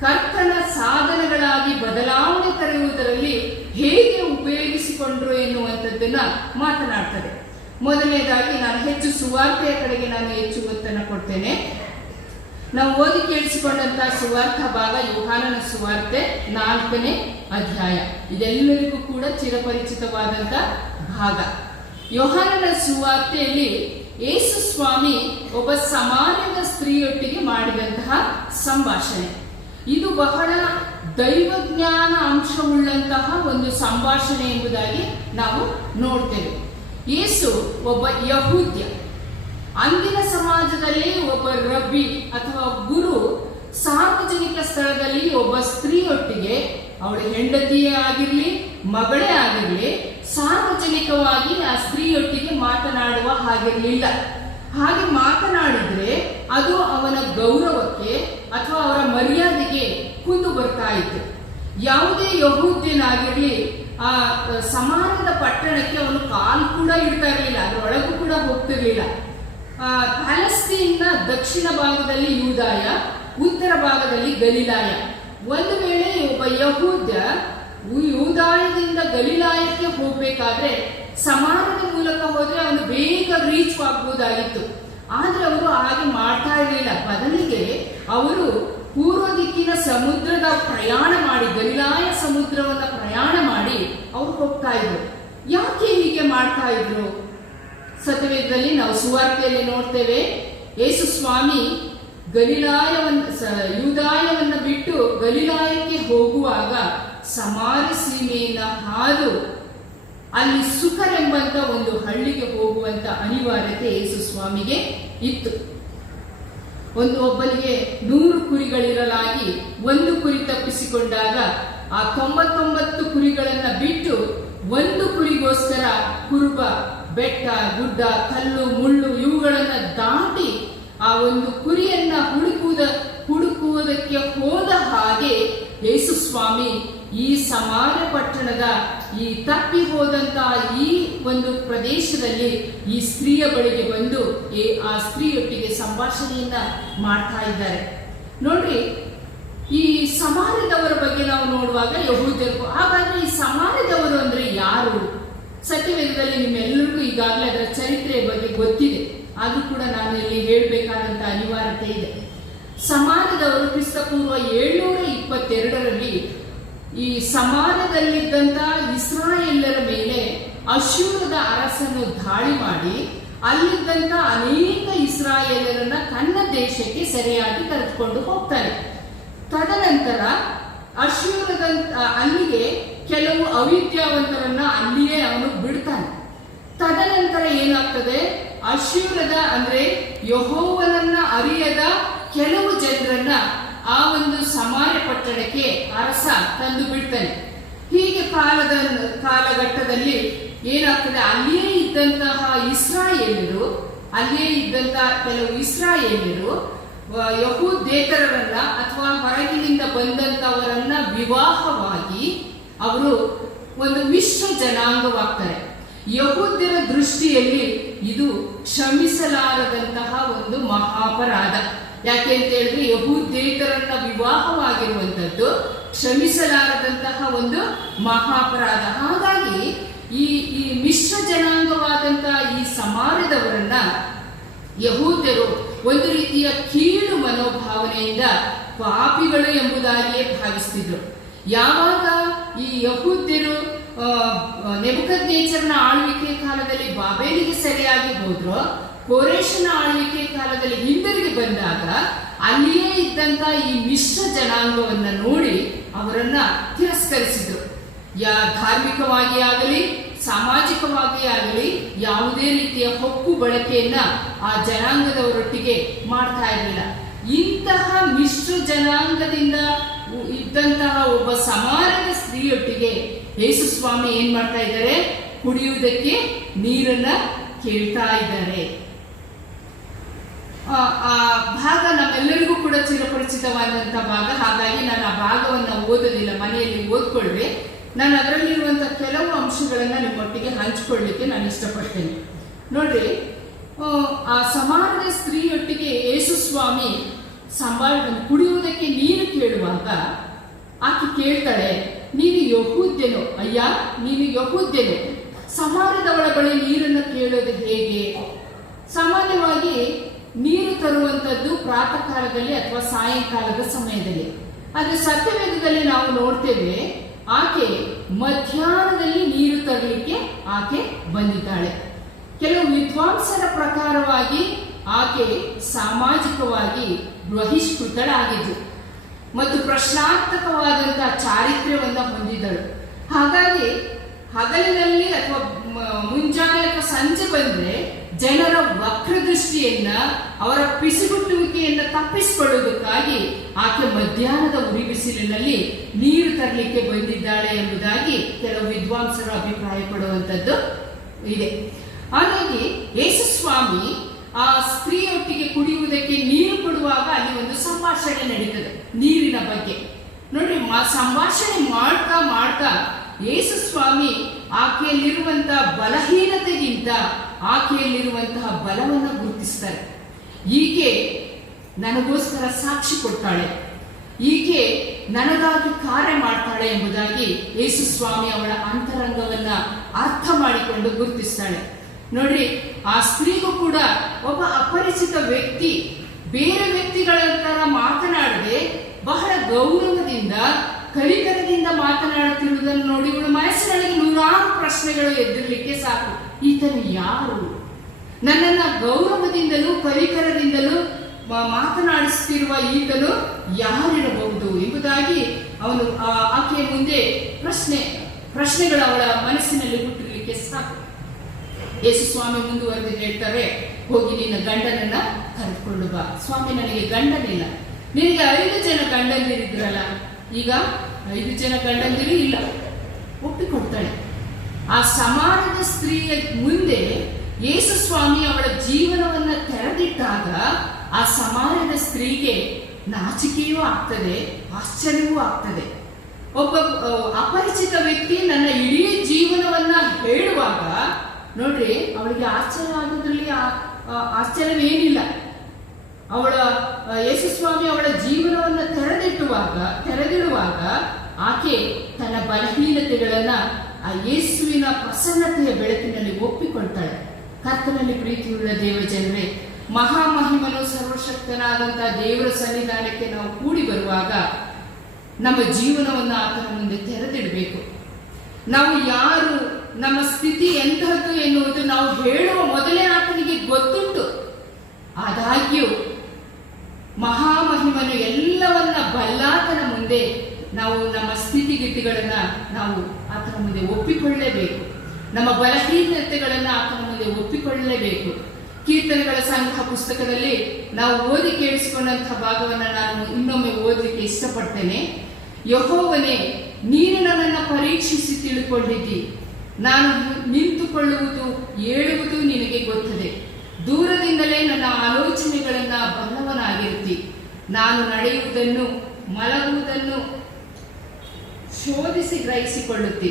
ಕರ್ತನ ಸಾಧನಗಳಾಗಿ ಬದಲಾವಣೆ ತರುವುದರಲ್ಲಿ ಹೇಗೆ ಉಪಯೋಗಿಸಿಕೊಂಡ್ರು ಎನ್ನುವಂಥದ್ದನ್ನ ಮಾತನಾಡ್ತದೆ. ಮೊದಲನೇದಾಗಿ ನಾನು ಹೆಚ್ಚು ಸುವಾರ್ತೆಯ ಕಡೆಗೆ ನಾನು ಹೆಚ್ಚು ಒತ್ತನ್ನು ಕೊಡ್ತೇನೆ. ನಾವು ಓದಿ ಕೇಳಿಸಿಕೊಂಡಂತಹ ಸುವಾರ್ಥ ಭಾಗ ಯೋಹಾನನ ಸುವಾರ್ತೆ 4ನೇ ಅಧ್ಯಾಯ. ಇದೆಲ್ಲರಿಗೂ ಕೂಡ ಚಿರಪರಿಚಿತವಾದಂತ ಭಾಗ. ಯೋಹಾನನ ಸುವಾರ್ತೆಯಲ್ಲಿ ಯೇಸು ಸ್ವಾಮಿ ಒಬ್ಬ ಸಮಾರ್ಯದ ಸ್ತ್ರೀಯೊಟ್ಟಿಗೆ ಮಾಡಿದಂತಹ ಸಂಭಾಷಣೆ. ಇದು ಬಹಳ ದೈವಜ್ಞಾನ ಅಂಶವುಳ್ಳಂತಹ ಒಂದು ಸಂಭಾಷಣೆ ಎಂಬುದಾಗಿ ನಾವು ನೋಡ್ತೇವೆ. ಯೇಸು ಒಬ್ಬ ಯಹೂದ್ಯ. ಅಂದಿನ ಸಮಾಜದಲ್ಲಿ ಒಬ್ಬ ರಬ್ಬಿ ಅಥವಾ ಗುರು ಸಾರ್ವಜನಿಕ ಸ್ಥಳದಲ್ಲಿ ಒಬ್ಬ ಸ್ತ್ರೀಯೊಟ್ಟಿಗೆ, ಅವಳ ಹೆಂಡತಿಯೇ ಆಗಿರ್ಲಿ ಮಗಳೇ ಆಗಿರ್ಲಿ, ಸಾರ್ವಜನಿಕವಾಗಿ ಆ ಸ್ತ್ರೀಯೊಟ್ಟಿಗೆ ಮಾತನಾಡುವ ಹಾಗಿರಲಿಲ್ಲ. ಹಾಗೆ ಮಾತನಾಡಿದ್ರೆ ಅದು ಅವನ ಗೌರವಕ್ಕೆ ಅಥವಾ ಅವರ ಮರ್ಯಾದೆಗೆ ಕುಂದು ಬರ್ತಾ ಇತ್ತು. ಯಾವುದೇ ಯಹೂದ್ಯನಾಗಿರ್ಲಿ ಆ ಸಮಾನದ ಪಟ್ಟಣಕ್ಕೆ ಅವನು ಕಾಲು ಕೂಡ ಇಡ್ತಾ ಇರಲಿಲ್ಲ, ಅದರೊಳಗೂ ಕೂಡ ಹೋಗ್ತಿರ್ಲಿಲ್ಲ. ಪ್ಯಾಲೆಸ್ತೀನ್ನ ದಕ್ಷಿಣ ಭಾಗದಲ್ಲಿ ಯೂದಾಯ, ಉತ್ತರ ಭಾಗದಲ್ಲಿ ಗಲಿಲಾಯ. ಒಂದು ವೇಳೆ ಒಬ್ಬ ಯಹೂದ್ಯ ಯೂದಾಯದಿಂದ ಗಲಿಲಾಯಕ್ಕೆ ಹೋಗ್ಬೇಕಾದ್ರೆ ಸಮಾನದ ಮೂಲಕ ಹೋದ್ರೆ ಅವನು ಬೇಗ ರೀಚ್ ಆಗಬಹುದಾಗಿತ್ತು. ಆದ್ರೆ ಅವರು ಹಾಗೆ ಮಾಡ್ತಾ ಇರಲಿಲ್ಲ. ಬದಲಿಗೆ ಅವರು ಪೂರ್ವ ದಿಕ್ಕಿನ ಸಮುದ್ರದ ಪ್ರಯಾಣ ಮಾಡಿ, ಗಲಿಲಾಯ ಸಮುದ್ರವನ್ನ ಪ್ರಯಾಣ ಮಾಡಿ ಅವ್ರು ಹೋಗ್ತಾ ಇದ್ರು. ಯಾಕೆ ಹೀಗೆ ಮಾಡ್ತಾ ಇದ್ರು? ಸತ್ಯವೇದದಲ್ಲಿ ನಾವು ಸುವಾರ್ತೆಯಲ್ಲಿ ನೋಡ್ತೇವೆ, ಯೇಸು ಸ್ವಾಮಿ ಯೂದಾಯವನ್ನ ಬಿಟ್ಟು ಗಲಿಲಾಯಕ್ಕೆ ಹೋಗುವಾಗ ಸಮಾರ್ಯ ಸೀಮೆಯನ್ನ ಹಾದು ಅಲ್ಲಿ ಸುಖರೆಂಬಂತ ಒಂದು ಹಳ್ಳಿಗೆ ಹೋಗುವಂತ ಅನಿವಾರ್ಯತೆ ಯೇಸು ಸ್ವಾಮಿಗೆ ಇತ್ತು. ಒಬ್ಬನಿಗೆ 100 ಕುರಿಗಳಿರಲಾಗಿ ಒಂದು ಕುರಿ ತಪ್ಪಿಸಿಕೊಂಡಾಗ ಆ 99 ಕುರಿಗಳನ್ನ ಬಿಟ್ಟು ಒಂದು ಕುರಿಗೋಸ್ಕರ ಕುರುಬ, ಬೆಟ್ಟ, ಗುಡ್ಡ, ಕಲ್ಲು, ಮುಳ್ಳು ಇವುಗಳನ್ನ ದಾಟಿ ಆ ಒಂದು ಕುರಿಯನ್ನ ಹುಡುಕುವುದಕ್ಕೆ ಹೋದ ಹಾಗೆ ಯೇಸು ಸ್ವಾಮಿ ಈ ಸಮಾರ್ಯ ಪಟ್ಟಣದ ಈ ತಪ್ಪಿ ಹೋದಂತಹ ಈ ಒಂದು ಪ್ರದೇಶದಲ್ಲಿ ಈ ಸ್ತ್ರೀಯ ಬಳಿಗೆ ಬಂದು ಆ ಸ್ತ್ರೀಯೊಟ್ಟಿಗೆ ಸಂಭಾಷಣೆಯನ್ನ ಮಾಡ್ತಾ ಇದ್ದಾರೆ. ನೋಡ್ರಿ, ಈ ಸಮಾರ್ಯದವರ ಬಗ್ಗೆ ನಾವು ನೋಡುವಾಗ ಯಹೂದ್ಯರು, ಹಾಗಾದ್ರೆ ಈ ಸಮಾರ್ಯದವರು ಅಂದ್ರೆ ಯಾರು? ಸತ್ಯವೇದದಲ್ಲಿ ನಿಮ್ಮೆಲ್ಲರಿಗೂ ಈಗಾಗಲೇ ಅದರ ಚರಿತ್ರೆಯ ಬಗ್ಗೆ ಗೊತ್ತಿದೆ, ಆದ್ರೂ ಕೂಡ ನಾನು ಇಲ್ಲಿ ಹೇಳಬೇಕಾದಂತ ಅನಿವಾರ್ಯತೆ ಇದೆ. ಸಮಾರ್ಯದವರು ಕ್ರಿಸ್ತಪೂರ್ವ 722ರಲ್ಲಿ ಈ ಸಮಾರ್ಯದಲ್ಲಿದ್ದಂತ ಇಸ್ರಾಯೇಲರ ಮೇಲೆ ಅಶ್ಶೂರದ ಅರಸನು ದಾಳಿ ಮಾಡಿ ಅಲ್ಲಿದ್ದಂತ ಅನೇಕ ಇಸ್ರಾಯೇಲರನ್ನ ತನ್ನ ದೇಶಕ್ಕೆ ಸೆರೆಯಾಗಿ ಕರೆದುಕೊಂಡು ಹೋಗ್ತಾನೆ. ತದನಂತರ ಅಲ್ಲಿಗೆ ಕೆಲವು ಅವಿದ್ಯಾವಂತರನ್ನ ಅಲ್ಲಿಯೇ ಅವನು ಬಿಡ್ತಾನೆ. ತದನಂತರ ಏನಾಗ್ತದೆ, ಅಶ್ಶೂರದ ಅಂದ್ರೆ ಯೆಹೋವನನ್ನ ಅರಿಯದ ಕೆಲವು ಜನರನ್ನ ಆ ಒಂದು ಸಮಾರ್ಯ ಪಟ್ಟಣಕ್ಕೆ ಅರಸ ತಂದು ಬಿಡ್ತಾನೆ. ಹೀಗೆ ಕಾಲಘಟ್ಟದಲ್ಲಿ ಏನಾಗ್ತದೆ, ಅಲ್ಲಿಯೇ ಇದ್ದಂತಹ ಕೆಲವು ಇಸ್ರಾಯೇಲರು ಯಹೂದೇತರರನ್ನ ಅಥವಾ ಹೊರಗಿನಿಂದ ಬಂದಂತವರನ್ನ ವಿವಾಹವಾಗಿ ಅವರು ಒಂದು ಮಿಶ್ರ ಜನಾಂಗವಾಗ್ತಾರೆ. ಯಹೂದ್ಯರ ದೃಷ್ಟಿಯಲ್ಲಿ ಇದು ಕ್ಷಮಿಸಲಾರದಂತಹ ಒಂದು ಮಹಾಪರಾಧ. ಯಾಕೆ ಅಂತ ಹೇಳಿದ್ರೆ ಯಹೂದೇತರನ್ನ ವಿವಾಹವಾಗಿರುವಂತದ್ದು ಕ್ಷಮಿಸಲಾರದಂತಹ ಒಂದು ಮಹಾಪರಾಧ. ಹಾಗಾಗಿ ಈ ಮಿಶ್ರ ಜನಾಂಗವಾದಂತಹ ಈ ಸಮಾರ್ಯದವರನ್ನ ಯಹೂದ್ಯರು ಒಂದು ರೀತಿಯ ಕೀಳು ಮನೋಭಾವನೆಯಿಂದ ಪಾಪಿಗಳು ಎಂಬುದಾಗಿಯೇ ಭಾವಿಸ್ತಿದ್ರು. ಯಾವಾಗ ಈ ಯಹೂದ್ಯರು ನೆಬೂಕದ್ನೆಚ್ಚರನ ಆಳ್ವಿಕೆ ಕಾಲದಲ್ಲಿ ಬಾಬೇಲಿಗೆ ಸರಿಯಾಗಿ ಹೋದ್ರು, ಕೋರೇಶನ ಆಳ್ವಿಕೆ ಕಾಲದಲ್ಲಿ ಹಿಂದಿರುಗಿ ಬಂದಾಗ ಅಲ್ಲಿಯೇ ಇದ್ದಂತ ಈ ಮಿಶ್ರ ಜನಾಂಗವನ್ನ ನೋಡಿ ಅವರನ್ನ ತಿರಸ್ಕರಿಸಿದ್ರು. ಧಾರ್ಮಿಕವಾಗಿ ಆಗಲಿ ಸಾಮಾಜಿಕವಾಗಿ ಆಗಲಿ ಯಾವುದೇ ರೀತಿಯ ಹಕ್ಕು ಬಳಕೆಯನ್ನ ಆ ಜನಾಂಗದವರೊಟ್ಟಿಗೆ ಮಾಡ್ತಾ ಇರಲಿಲ್ಲ. ಇಂತಹ ಮಿಶ್ರ ಜನಾಂಗದಿಂದ ಇದ್ದಂತಹ ಒಬ್ಬ ಸಮಾರ್ಯದ ಸ್ತ್ರೀಯೊಟ್ಟಿಗೆ ಯೇಸು ಸ್ವಾಮಿ ಏನ್ ಮಾಡ್ತಾ ಇದ್ದಾರೆ, ಕುಡಿಯುವುದಕ್ಕೆ ನೀರನ್ನ ಕೇಳ್ತಾ ಇದ್ದಾರೆ. ಆ ಭಾಗ ನಮ್ಮೆಲ್ಲರಿಗೂ ಕೂಡ ಚಿರಪರಿಚಿತವಾದಂತಹ ಭಾಗ. ಹಾಗಾಗಿ ನಾನು ಆ ಭಾಗವನ್ನ ಓದೋದಿಲ್ಲ, ಮನೆಯಲ್ಲಿ ಓದ್ಕೊಳ್ರಿ. ನಾನು ಅದರಲ್ಲಿರುವಂತಹ ಕೆಲವು ಅಂಶಗಳನ್ನ ನಿಮ್ಮೊಟ್ಟಿಗೆ ಹಂಚಿಕೊಳ್ಳಿಕ್ಕೆ ನಾನು ಇಷ್ಟಪಡ್ತೇನೆ. ನೋಡ್ರಿ, ಆ ಸಮಾರ್ಯದ ಸ್ತ್ರೀಯೊಟ್ಟಿಗೆ ಯೇಸು ಸ್ವಾಮಿ ಕುಡಿಯುವುದಕ್ಕೆ ನೀರು ಕೇಳುವಾಗ ಆಕೆ ಕೇಳ್ತಾಳೆ, ನೀನು ಯಹೂದ್ಯನು? ಅಯ್ಯ, ನೀನು ಯಹೂದ್ಯನು, ಸಮಾರ್ಯದವಳ ಬಳಿ ನೀರನ್ನು ಕೇಳೋದು ಹೇಗೆ? ಸಾಮಾನ್ಯವಾಗಿ ನೀರು ತರುವಂತದ್ದು ಪ್ರಾತಃ ಕಾಲದಲ್ಲಿ ಅಥವಾ ಸಾಯಂಕಾಲದ ಸಮಯದಲ್ಲಿ. ಆದ್ರೆ ಸತ್ಯವೇದದಲ್ಲಿ ನಾವು ನೋಡ್ತೇವೆ, ಆಕೆ ಮಧ್ಯಾಹ್ನದಲ್ಲಿ ನೀರು ತರಲಿಕ್ಕೆ ಆಕೆ ಬಂದಿದ್ದಾಳೆ. ಕೆಲವು ವಿದ್ವಾಂಸರ ಪ್ರಕಾರವಾಗಿ ಆಕೆ ಸಾಮಾಜಿಕವಾಗಿ ಬಹಿಷ್ಕೃತಳಾಗಿದ್ದು ಮತ್ತು ಪ್ರಶ್ನಾರ್ಥಕವಾದಂತಹ ಚಾರಿತ್ರ್ಯವನ್ನು ಹೊಂದಿದಳು. ಹಾಗಾಗಿ ಹಗಲಿನಲ್ಲಿ ಅಥವಾ ಮುಂಜಾನೆ ಅಥವಾ ಸಂಜೆ ಬಂದ್ರೆ ಜನರ ವಕ್ರದೃಷ್ಟಿಯನ್ನ, ಅವರ ಪಿಸುಗುಟ್ಟುವಿಕೆಯನ್ನ ತಪ್ಪಿಸಿಕೊಳ್ಳುವುದಕ್ಕಾಗಿ ಆಕೆ ಮಧ್ಯಾಹ್ನದ ಉರಿ ಬಿಸಿಲಿನಲ್ಲಿ ನೀರು ತರಲಿಕ್ಕೆ ಬಂದಿದ್ದಾಳೆ ಎಂಬುದಾಗಿ ಕೆಲವು ವಿದ್ವಾಂಸರು ಅಭಿಪ್ರಾಯ ಪಡುವಂಥದ್ದು ಇದೆ. ಹಾಗಾಗಿ ಯೇಸುಸ್ವಾಮಿ ಆ ಸ್ತ್ರೀಯೊಟ್ಟಿಗೆ ಕುಡಿಯುವುದಕ್ಕೆ ನೀರು ಕೊಡುವಾಗ ಅಲ್ಲಿ ಒಂದು ಸಂಭಾಷಣೆ ನಡೀತದೆ ನೀರಿನ ಬಗ್ಗೆ. ನೋಡ್ರಿ, ಸಂಭಾಷಣೆ ಮಾಡ್ತಾ ಮಾಡ್ತಾ ಯೇಸುಸ್ವಾಮಿ ಆಕೆಯಲ್ಲಿರುವಂತಹ ಬಲಹೀನತೆಗಿಂತ ಆಕೆಯಲ್ಲಿರುವಂತಹ ಬಲವನ್ನು ಗುರುತಿಸ್ತಾರೆ. ಈಕೆ ನನಗೋಸ್ಕರ ಸಾಕ್ಷಿ ಕೊಡ್ತಾಳೆ, ಈಕೆ ನನಗಾಗಿ ಕಾರ್ಯ ಮಾಡ್ತಾಳೆ ಎಂಬುದಾಗಿ ಯೇಸುಸ್ವಾಮಿ ಅವಳ ಅಂತರಂಗವನ್ನ ಅರ್ಥ ಮಾಡಿಕೊಂಡು ಗುರುತಿಸ್ತಾಳೆ. ನೋಡ್ರಿ, ಆ ಸ್ತ್ರೀಗೂ ಕೂಡ ಒಬ್ಬ ಅಪರಿಚಿತ ವ್ಯಕ್ತಿ ಬೇರೆ ವ್ಯಕ್ತಿಗಳ ತರ ಮಾತನಾಡದೆ ಬಹಳ ಗೌರವದಿಂದ ಕಲಿಕರದಿಂದ ಮಾತನಾಡುತ್ತಿರುವುದನ್ನು ನೋಡಿ ಇವಳ ಮನಸ್ಸಿನೊಳಗೆ ನೂರಾರು ಪ್ರಶ್ನೆಗಳು ಎದ್ದಿರಲಿಕ್ಕೆ ಸಾಕು. ಈತನು ಯಾರು? ನನ್ನನ್ನ ಗೌರವದಿಂದಲೂ ಕಲಿಕರದಿಂದಲೂ ಮಾತನಾಡಿಸುತ್ತಿರುವ ಈತನು ಯಾರಿರಬಹುದು ಎಂಬುದಾಗಿ ಅವನು ಆಕೆಯ ಮುಂದೆ ಪ್ರಶ್ನೆಗಳು ಅವಳ ಮನಸ್ಸಿನಲ್ಲಿ ಹುಟ್ಟಿರಲಿಕ್ಕೆ ಸಾಕು. ಯೇಸುಸ್ವಾಮಿ ಮುಂದುವರೆದು ಹೇಳ್ತಾರೆ, ಹೋಗಿ ನಿನ್ನ ಗಂಡನನ್ನ ಕರೆದುಕೊಂಡು ಬಾ. ಸ್ವಾಮಿ, ನನಗೆ ಗಂಡನಿಲ್ಲ. ನಿನಗೆ 5 ಜನ ಗಂಡಂದಿರಿದ್ರಲ್ಲ, ಈಗ 5 ಜನ ಗಂಡಂದಿರು ಇಲ್ಲ. ಒಪ್ಪಿಕೊಡ್ತಾಳೆ. ಆ ಸಮಾನದ ಸ್ತ್ರೀಯ ಮುಂದೆ ಯೇಸುಸ್ವಾಮಿ ಅವಳ ಜೀವನವನ್ನ ತೆರೆದಿಟ್ಟಾಗ ಆ ಸಮಾನದ ಸ್ತ್ರೀಗೆ ನಾಚಿಕೆಯೂ ಆಗ್ತದೆ, ಆಶ್ಚರ್ಯವೂ ಆಗ್ತದೆ. ಒಬ್ಬ ಅಪರಿಚಿತ ವ್ಯಕ್ತಿ ನನ್ನ ಇಡೀ ಜೀವನವನ್ನ ಹೇಳುವಾಗ ನೋಡ್ರಿ, ಅವಳಿಗೆ ಆಶ್ಚರ್ಯ ಆಗೋದ್ರಲ್ಲಿ ಆಶ್ಚರ್ಯವೇನಿಲ್ಲ. ಯೇಸುಸ್ವಾಮಿ ಅವಳ ಜೀವನವನ್ನು ತೆರೆದಿಡುವಾಗ ಆಕೆ ತನ್ನ ಬಲಹೀನತೆಗಳನ್ನ ಆ ಯೇಸುವಿನ ಪ್ರಸನ್ನತೆಯ ಬೆಳಕಿನಲ್ಲಿ ಒಪ್ಪಿಕೊಳ್ತಾಳೆ. ಕರ್ತನಲ್ಲಿ ಪ್ರೀತಿಯುಳ್ಳ ದೇವ ಜನರೇ, ಮಹಾಮಹಿಮನು ಸರ್ವಶಕ್ತನಾದಂತಹ ದೇವರ ಸನ್ನಿಧಾನಕ್ಕೆ ನಾವು ಕೂಡಿ ಬರುವಾಗ ನಮ್ಮ ಜೀವನವನ್ನು ಆತನ ಮುಂದೆ ತೆರೆದಿಡಬೇಕು. ನಾವು ಯಾರು, ನಮ್ಮ ಸ್ಥಿತಿ ಎಂತಹದ್ದು ಎನ್ನುವುದು ನಾವು ಹೇಳುವ ಮೊದಲೇ ಆತನಿಗೆ ಗೊತ್ತುಂಟು. ಆದಾಗ್ಯೂ ಮಹಾಮಹಿಮನು ಎಲ್ಲವನ್ನ ಬಲ್ಲಾತನ ಮುಂದೆ ನಾವು ನಮ್ಮ ಸ್ಥಿತಿಗತಿಗಳನ್ನ ನಾವು ಆತನ ಮುಂದೆ ಒಪ್ಪಿಕೊಳ್ಳಲೇಬೇಕು. ನಮ್ಮ ಬಲಹೀನತೆಗಳನ್ನ ಆತನ ಮುಂದೆ ಒಪ್ಪಿಕೊಳ್ಳಲೇಬೇಕು. ಕೀರ್ತನೆಗಳ ಸಂಗ್ರಹ ಪುಸ್ತಕದಲ್ಲಿ ನಾವು ಓದಿ ಕೇಳಿಸಿಕೊಂಡಂತಹ ಭಾಗವನ್ನು ನಾನು ಇನ್ನೊಮ್ಮೆ ಓದಲಿಕ್ಕೆ ಇಷ್ಟಪಡ್ತೇನೆ. ಯೆಹೋವನೇ, ನೀನು ನನ್ನನ್ನು ಪರೀಕ್ಷಿಸಿ ತಿಳ್ಕೊಂಡಿದ್ದಿ. ನಾನು ನಿಂತುಕೊಳ್ಳುವುದು ಏಳುವುದು ನಿನಗೆ ಗೊತ್ತದೆ. ದೂರದಿಂದಲೇ ನನ್ನ ಆಲೋಚನೆಗಳನ್ನ ಬಲ್ಲವನಾಗಿರುತ್ತಿ. ನಾನು ನಡೆಯುವುದನ್ನು ಮಲಗುವುದನ್ನು ಶೋಧಿಸಿ ಗ್ರಹಿಸಿಕೊಳ್ಳುತ್ತಿ.